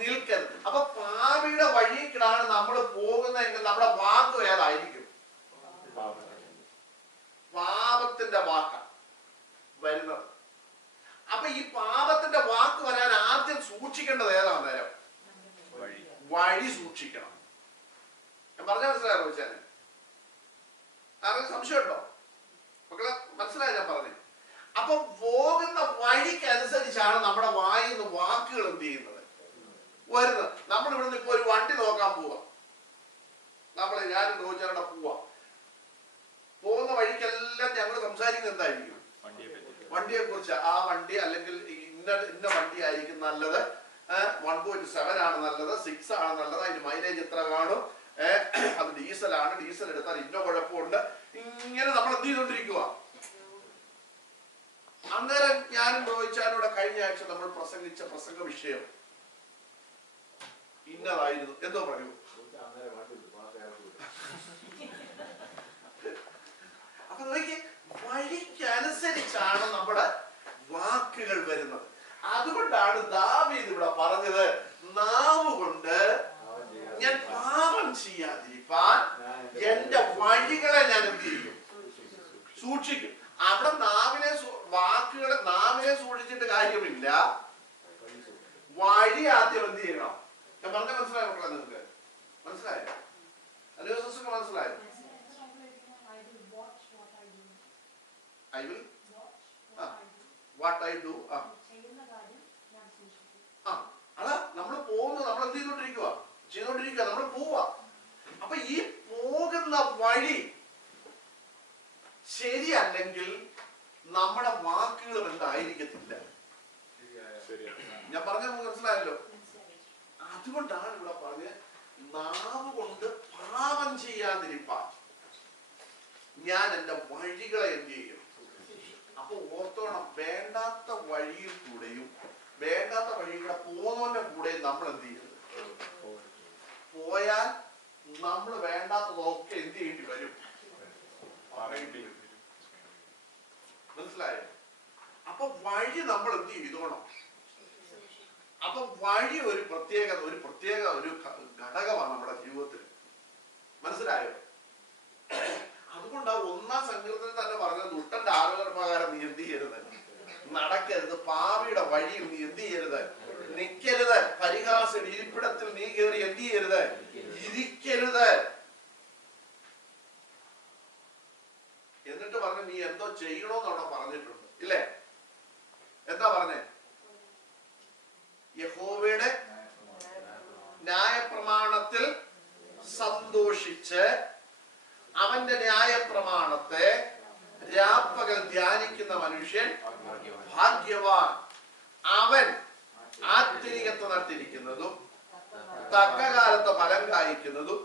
നിൽക്കരുത്. അപ്പൊ പാപിയുടെ വഴിക്കാണ് നമ്മൾ പോകുന്നതെങ്കിൽ നമ്മുടെ വാക്ക് ഏതായിരിക്കും? പാപത്തിന്റെ വാക്കാണ് വരുന്നത്. അപ്പൊ ഈ പാപത്തിന്റെ വാക്ക് വരാൻ ആദ്യം സൂക്ഷിക്കേണ്ടത് ഏതാണ്? നേരം വഴി സൂക്ഷിക്കണം. ഞാൻ പറഞ്ഞ മനസ്സിലായോ? ചോദിച്ചാൽ ആർക്കും സംശയമുണ്ടോ? മക്കളെ മനസ്സിലായോ ഞാൻ പറഞ്ഞു? അപ്പൊ പോകുന്ന വഴിക്കനുസരിച്ചാണ് നമ്മുടെ വായിൽ നിന്ന് വാക്കുകൾ എന്ത് ചെയ്യുന്നത്? വരുന്നത്. നമ്മൾ ഇവിടുന്ന് ഇപ്പൊ ഒരു വണ്ടി നോക്കാൻ പോവാ. ഞാനും ചോദിച്ചാലൂടെ പോവാ. പോകുന്ന വഴിക്കെല്ലാം ഞങ്ങൾ സംസാരിക്കുന്നത് എന്തായിരിക്കും? വണ്ടിയെ കുറിച്ച്. ആ വണ്ടി അല്ലെങ്കിൽ ഇന്ന വണ്ടി ആയിരിക്കും നല്ലത്, 1.7 ആണ് നല്ലത്, 6 ആണ് നല്ലത്, അതിന് മൈലേജ് എത്ര കാണും, അത് ഡീസലാണ്, ഡീസൽ എടുത്താൽ ഇന്ന കുഴപ്പമുണ്ട്. ഇങ്ങനെ നമ്മൾ എന്ത് ചെയ്തോണ്ടിരിക്കുക. അന്നേരം ഞാനും ചോദിച്ചാലൂടെ കഴിഞ്ഞ ആഴ്ച നമ്മൾ പ്രസംഗിച്ച പ്രസംഗ വിഷയം ഇന്നതായിരുന്നു. എന്തോ പറയൂ? അപ്പൊ നോക്കി, വഴിക്കനുസരിച്ചാണ് നമ്മുടെ വാക്കുകൾ വരുന്നത്. അതുകൊണ്ടാണ് ദാവീദ് ഇവിടെ പറഞ്ഞത്, നാവ് കൊണ്ട് ഞാൻ പാപം ചെയ്യാതിരിക്കാൻ എന്റെ വഴികളെ ഞാൻ എന്ത് ചെയ്യും? സൂക്ഷിക്കും. അവിടെ വാക്കുകളെ നാവിനെ സൂക്ഷിച്ചിട്ട് കാര്യമില്ല. വഴി ആദ്യം എന്ത് ചെയ്യണം? ഞാൻ പറഞ്ഞ മനസ്സിലായോ മക്കളെ? നിങ്ങൾക്ക് മനസ്സിലായോ? അനുസരിച്ച് മനസ്സിലായോ? I will what I do. അതാ നമ്മൾ പോകുന്നത്. നമ്മൾ എന്ത് ചെയ്തോണ്ടിരിക്കുക, നമ്മൾ പോവാ. അപ്പൊ ഈ പോകുന്ന വഴി ശരിയല്ലെങ്കിൽ നമ്മുടെ വാക്കുകളും എന്തായിരിക്കത്തില്ല. ഞാൻ പറഞ്ഞ മനസ്സിലായല്ലോ? അതുകൊണ്ടാണ് ഇവിടെ പറഞ്ഞ് നാവ് കൊണ്ട് പാപം ചെയ്യാതിരിപ്പാൻ ഞാൻ എന്റെ വഴികളെ എന്ത് ചെയ്യും? അപ്പൊ ഓർത്തോണം, വേണ്ടാത്ത വഴിയിൽ കൂടെയും വേണ്ടാത്ത വഴിയുടെ പോകുന്നവന്റെ കൂടെയും നമ്മൾ എന്ത് ചെയ്യരുത്. പോയാൽ നമ്മൾ വേണ്ടാത്തതൊക്കെ എന്ത് ചെയ്യേണ്ടി വരും? മനസ്സിലായോ? അപ്പൊ വഴി നമ്മൾ എന്ത് ചെയ്തോണം. അപ്പൊ വഴി ഒരു പ്രത്യേക ഘടകമാണ് നമ്മുടെ ജീവിതത്തിൽ. മനസ്സിലായോ? അതുകൊണ്ടാണ് 1-ാം സങ്കീർത്തനത്തിൽ തന്നെ പറഞ്ഞത്, ദുഷ്ടന്റെ ആലോചന പ്രകാരം നീ എന്ത് ചെയ്യരുത്? നടക്കരുത്. പാപിയുടെ വഴിയിൽ നീ എന്ത് ചെയ്യരുത്? നിൽക്കരുത്. പരിഹാസയുടെ ഇരിപ്പിടത്തിൽ നീ കയറി എന്ത് ചെയ്യരുത്? ഇരിക്കരുത്. എന്നിട്ട് പറഞ്ഞു, നീ എന്തോ ചെയ്യണോന്ന് അവിടെ പറഞ്ഞിട്ടുണ്ട്, ഇല്ലേ? എന്താ പറഞ്ഞേ? യഹോവയുടെ ന്യായപ്രമാണത്തിൽ സന്തോഷിച്ച് അവന്റെ ന്യായപ്രമാണത്തെ രാപ്പകൽ ധ്യാനിക്കുന്ന മനുഷ്യൻ ഭാഗ്യവാൻ. അവൻ ആത്മീയത്വം നട്ടിരിക്കുന്നതും തക്കകാലത്ത് ഫലം കായ്ക്കുന്നതും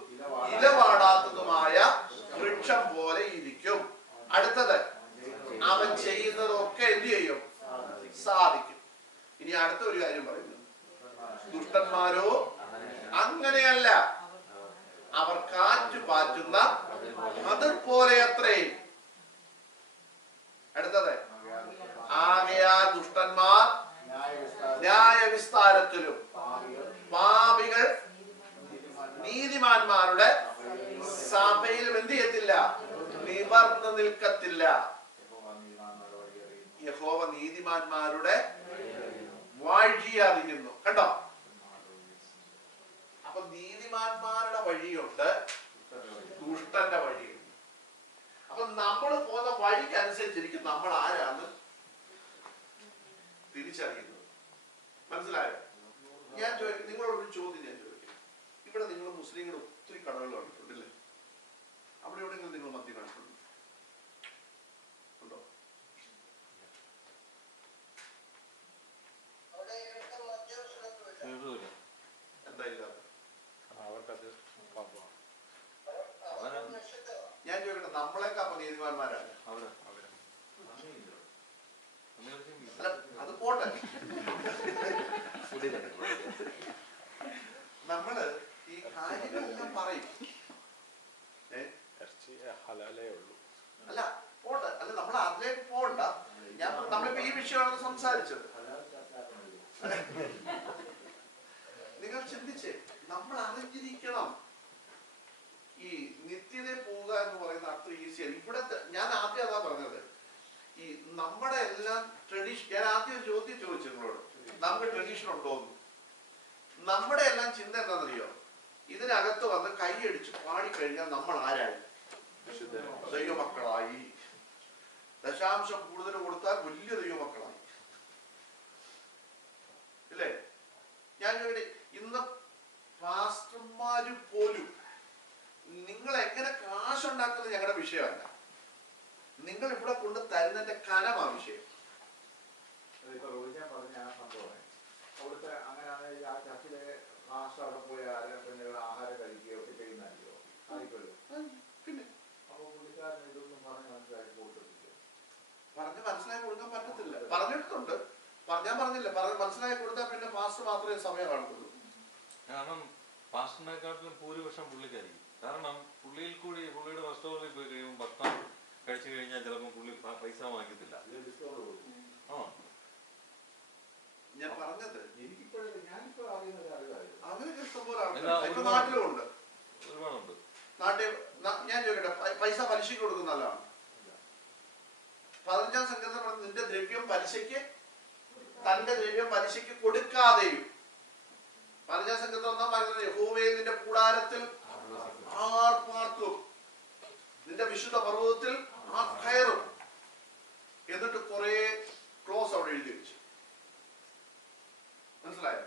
ഇലവാടാത്തതുമായ വൃക്ഷം പോലെ ഇരിക്കും. അടുത്തത്, അവൻ ചെയ്യുന്നതൊക്കെ എന്ത് ചെയ്യും? സാധിക്കും. ഇനി അടുത്ത ഒരു കാര്യം പറയുന്നു, ദുഷ്ടന്മാരോ അങ്ങനെയല്ല, അവർ കാറ്റ് പാറ്റുന്ന മതിൽ പോലെ അത്രയും. അടുത്തത്, ആകയാൽ ദുഷ്ടന്മാർ ന്യായവിസ്താരത്തിലും പാപികൾ നീതിമാന്മാരുടെ സഭയിലും എന്ത് ചെയ്യത്തില്ല? നിവർന്നു നിൽക്കത്തില്ല. യഹോവ നീതിമാന്മാരുടെ വഴി അറിയുന്നു. കണ്ടോ? അപ്പൊ നീതിമാന്മാരുടെ വഴിയുണ്ട്, ദുഷ്ടന്റെ വഴിയുണ്ട്. അപ്പൊ നമ്മൾ പോകുന്ന വഴിക്കനുസരിച്ചിരിക്കും നമ്മൾ ആരാന്ന് തിരിച്ചറിയുന്നത്. മനസ്സിലായോ? ഞാൻ നിങ്ങളോടൊരു ചോദ്യം ഞാൻ ചോദിക്കാം. ഇവിടെ നിങ്ങൾ മുസ്ലിങ്ങൾ ഒത്തിരി കടകൾ കണ്ടിട്ടുണ്ടല്ലേ? അവിടെ എവിടെയെങ്കിലും നിങ്ങൾ മദ്യം കണ്ടിട്ടുണ്ടോ? ഉണ്ടോ? എന്താ ഇല്ലാതെ? അവർക്കത് ഞാൻ ചോദിക്കട്ടെ, നമ്മളെക്കാ അപ്പൊ നീതിമാന്മാരാണ്? അല്ല, അത് പോട്ടെ. നമ്മള് ഈ കാര്യങ്ങളെല്ലാം പറയും. ഹലാലേ ഉള്ളൂ. അല്ല പോട്ടെ, അല്ല നമ്മൾ അതിലേക്ക് പോകണ്ട. ഞാൻ നമ്മളിപ്പോ ഈ വിഷയമാണ് സംസാരിച്ചത്. നിങ്ങൾ ചിന്തിച്ചേ, നമ്മൾ അറിഞ്ഞിരിക്കണം ഈ നിത്യതയിൽ പോവുക എന്ന് പറയുന്ന അത്ര ഈസിയാണ്. ഇവിടെ ഞാൻ ആദ്യം അതാ പറഞ്ഞത്, ഈ നമ്മുടെ എല്ലാം ട്രഡീഷൻ. ഞാൻ ആദ്യം ഒരു ചോദ്യം ചോദിച്ചു നിങ്ങളോട്, നമുക്ക് ട്രഡീഷൻ ഉണ്ടോന്ന്. നമ്മുടെ എല്ലാം ചിന്ത എന്താണെന്നറിയോ? ഇതിനകത്ത് വന്ന് കൈയടിച്ച് പാടിക്കഴിഞ്ഞാൽ നമ്മൾ ആരായി? ദൈവമക്കളായി. ദശാംശം കൂടുതൽ കൊടുത്താൽ വലിയ ദൈവമക്കളായി, ഇല്ലേ? ഞാൻ ചോദിക്കട്ടെ, ഇന്ന് പാസ്റ്റർമാര് പോലും നിങ്ങൾ എങ്ങനെ കാശുണ്ടാക്കുന്നത് ഞങ്ങളുടെ വിഷയമല്ല. നിങ്ങൾ ഇവിടെ കൊണ്ട് തരുന്നതിന്റെ കനമാ വിഷയം. ഇപ്പൊ റോഹിജാൻ പറഞ്ഞ ആ സംഭവം അവിടുത്തെ അങ്ങനെയാണെങ്കിൽ ആ ചർച്ചിലെ മാസ്റ്റർ അവിടെ പോയി പിന്നെ ആഹാരം കഴിക്കുകയോ ഒക്കെ ചെയ്യുന്നല്ലോ ആയിക്കോട്ടെ. പിന്നെ അപ്പൊ പുള്ളിക്കാരൻ ഇതൊന്നും പറഞ്ഞ് മനസ്സിലാക്കി കൊടുത്തിട്ടില്ല. പറഞ്ഞ് മനസ്സിലാക്കി കൊടുക്കാൻ പറ്റത്തില്ല. പറഞ്ഞിട്ടുണ്ട്, ഞാൻ പറഞ്ഞില്ല, മനസ്സിലാക്കി കൊടുത്താൽ പിന്നെ പാസ്റ്റർ മാത്രമേ സമയം കാണത്തുള്ളൂ. കാരണം പാസ്റ്ററിനെക്കാട്ടിലും ഭൂരിപക്ഷം പുള്ളിക്കായിരിക്കും. കാരണം പുള്ളിയിൽ കൂടി പുള്ളിയുടെ റെസ്റ്റോറൻറ്റിൽ പോയി കഴിയുമ്പോൾ ഭക്ഷണം കഴിച്ചു കഴിഞ്ഞാൽ ചിലപ്പോൾ പുള്ളി പൈസ വാങ്ങിക്കത്തില്ല. ആ, ഞാൻ പറഞ്ഞത് എനിക്കിപ്പോഴും ഞാനിപ്പോ അറിയുന്ന ഒരു അറിവായിരുന്നു. അവരൊക്കെ ഇഷ്ടംപോലെ ആൾക്കാർ നാട്ടിലും ഉണ്ട്, ഒരുപാടുണ്ട്. നാട്ടിൽ. ഞാൻ ചോദിക്കട്ടെ, പൈസ പലിശക്ക് കൊടുക്കുന്ന നല്ലതാണ്. 15-ാം സംഘത്തിൽ പറഞ്ഞ നിന്റെ ദ്രവ്യം പലിശയ്ക്ക്, തന്റെ ദ്രവ്യം പലിശയ്ക്ക് കൊടുക്കാതെയും. 15-ാം സംഘത്തിൽ ഒന്നാം പറയുന്നത്, യഹോവയെ നിന്റെ കൂടാരത്തിൽ ആർ പാർക്കും, നിന്റെ വിശുദ്ധ പർവ്വതത്തിൽ ആർ കയറും. എന്നിട്ട് കുറെ ക്ലോസ് അവിടെ എഴുതി വെച്ചു. മനസ്സിലായോ?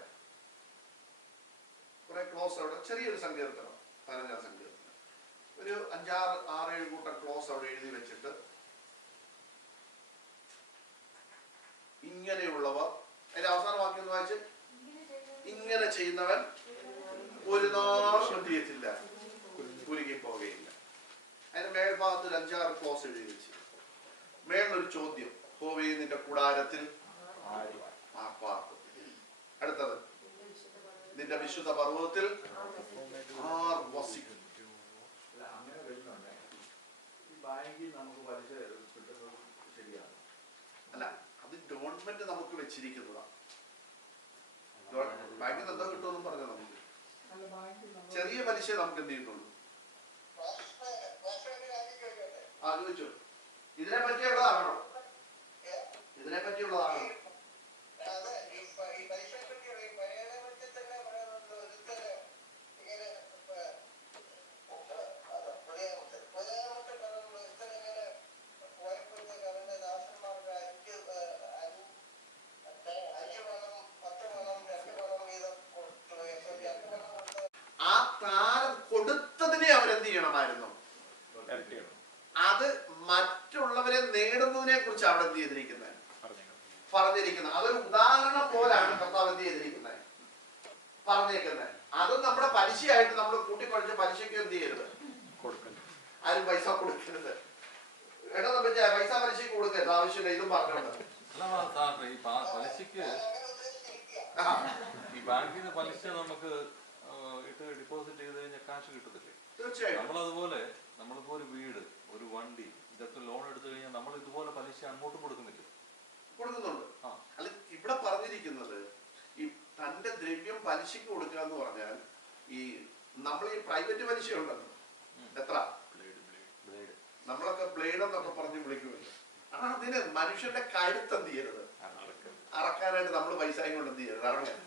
കുറെ ക്ലോസ് അവിടെ, ചെറിയൊരു സങ്കീർത്തനം, 15-ാം സങ്കീർത്തനം, ഒരു 5-6-7 കൂട്ടം ക്ലോസ് അവിടെ എഴുതി വെച്ചിട്ട്, ഇങ്ങനെയുള്ളവർ, അതിന്റെ അവസാന വാക്യം ഒന്ന് വായിച്ച്, ഇങ്ങനെ ചെയ്യുന്നവൻ ഒരു നാളും എന്ത് ചെയ്യത്തില്ല, കുരുങ്ങി പോകുകയില്ല. അതിന്റെ മേൽഭാഗത്ത് ഒരു 5-6 ക്ലോസ് എഴുതി വെച്ച്, മേളൊരു ചോദ്യം, യഹോവേ നിന്റെ കൂടാരത്തിൽ ആർ പാർക്കും. അടുത്തത്, നിന്റെ വിശുദ്ധ പർവ്വതത്തിൽ ആർ വസിക്കും. അങ്ങനെ വരുന്നുണ്ട്. ഈ ബാങ്കിൽ നമുക്ക് പലിശ കിട്ടുന്നത് ശരിയാണ്. അല്ല, അത് ഗവൺമെന്റ് നമുക്ക് വെച്ചിരിക്കുന്നതാണ്. ബാങ്കിൽ എന്താ കിട്ടുമെന്നും പറഞ്ഞാൽ നമുക്ക് ചെറിയ പലിശ നമുക്ക് എന്ത് ചെയ്യുന്നുള്ളൂ. ആലോചിച്ചു, ഇതിനെ പറ്റിയുള്ളതാണോ? ഇതിനെ പറ്റിയുള്ളതാണോ? ആ താരം കൊടുത്തതിനെ അവരെന്ത് ചെയ്യണമായിരുന്നു? അത് മറ്റുള്ളവരെ നേടുന്നതിനെ കുറിച്ച് അവിടെ എന്ത് ചെയ്തിരിക്കുന്നത്, പറഞ്ഞിരിക്കുന്നത്. അതൊരു ഉദാഹരണം പോലാണ് കർത്താവ് എന്ത് ചെയ്തിരിക്കുന്നത്, പറഞ്ഞേക്കുന്നത്. അതും നമ്മുടെ പലിശയായിട്ട് നമ്മൾ കൂട്ടിക്കൊഴിച്ച് പലിശയ്ക്ക് എന്ത് ചെയ്യരുത്, ആരും പൈസ കൊടുക്കരുത്. എടാ പൈസ പലിശയ്ക്ക് കൊടുക്കരുത്, ആവശ്യമില്ല. ഇതും പറഞ്ഞോണ്ട് ഈ പലിശക്ക് ഈ ബാങ്കിൽ നിന്ന് പലിശ നമുക്ക് ഇട്ട് ഡിപ്പോസിറ്റ് ചെയ്ത് കഴിഞ്ഞാൽ കാശ് കിട്ടത്തില്ലേ? തീർച്ചയായും. നമ്മളതുപോലെ നമ്മളിപ്പോ ഒരു വീട്, ഒരു വണ്ടി, ഇതൊക്കെ ലോൺ എടുത്തു കഴിഞ്ഞാൽ നമ്മൾ ഇതുപോലെ പലിശ അങ്ങോട്ടും കൊടുക്കുന്നുണ്ട്. അല്ല, ഇവിടെ പറഞ്ഞിരിക്കുന്നത് ഈ തന്റെ ദ്രവ്യം പലിശക്ക് കൊടുക്കുക എന്ന് പറഞ്ഞാൽ, ഈ നമ്മൾ ഈ പ്രൈവറ്റ് പലിശ ഉണ്ടല്ലോ, എത്ര നമ്മളൊക്കെ ബ്ലേഡ് എന്നൊക്കെ പറഞ്ഞ് വിളിക്കുമല്ലോ. അതിന് മനുഷ്യന്റെ കഴുത്ത് എന്ത് ചെയ്യരുത്, അറക്കാനായിട്ട് നമ്മൾ പൈസയും കൊണ്ട് എന്ത് ചെയ്യരുത്, ഇറങ്ങരുത്.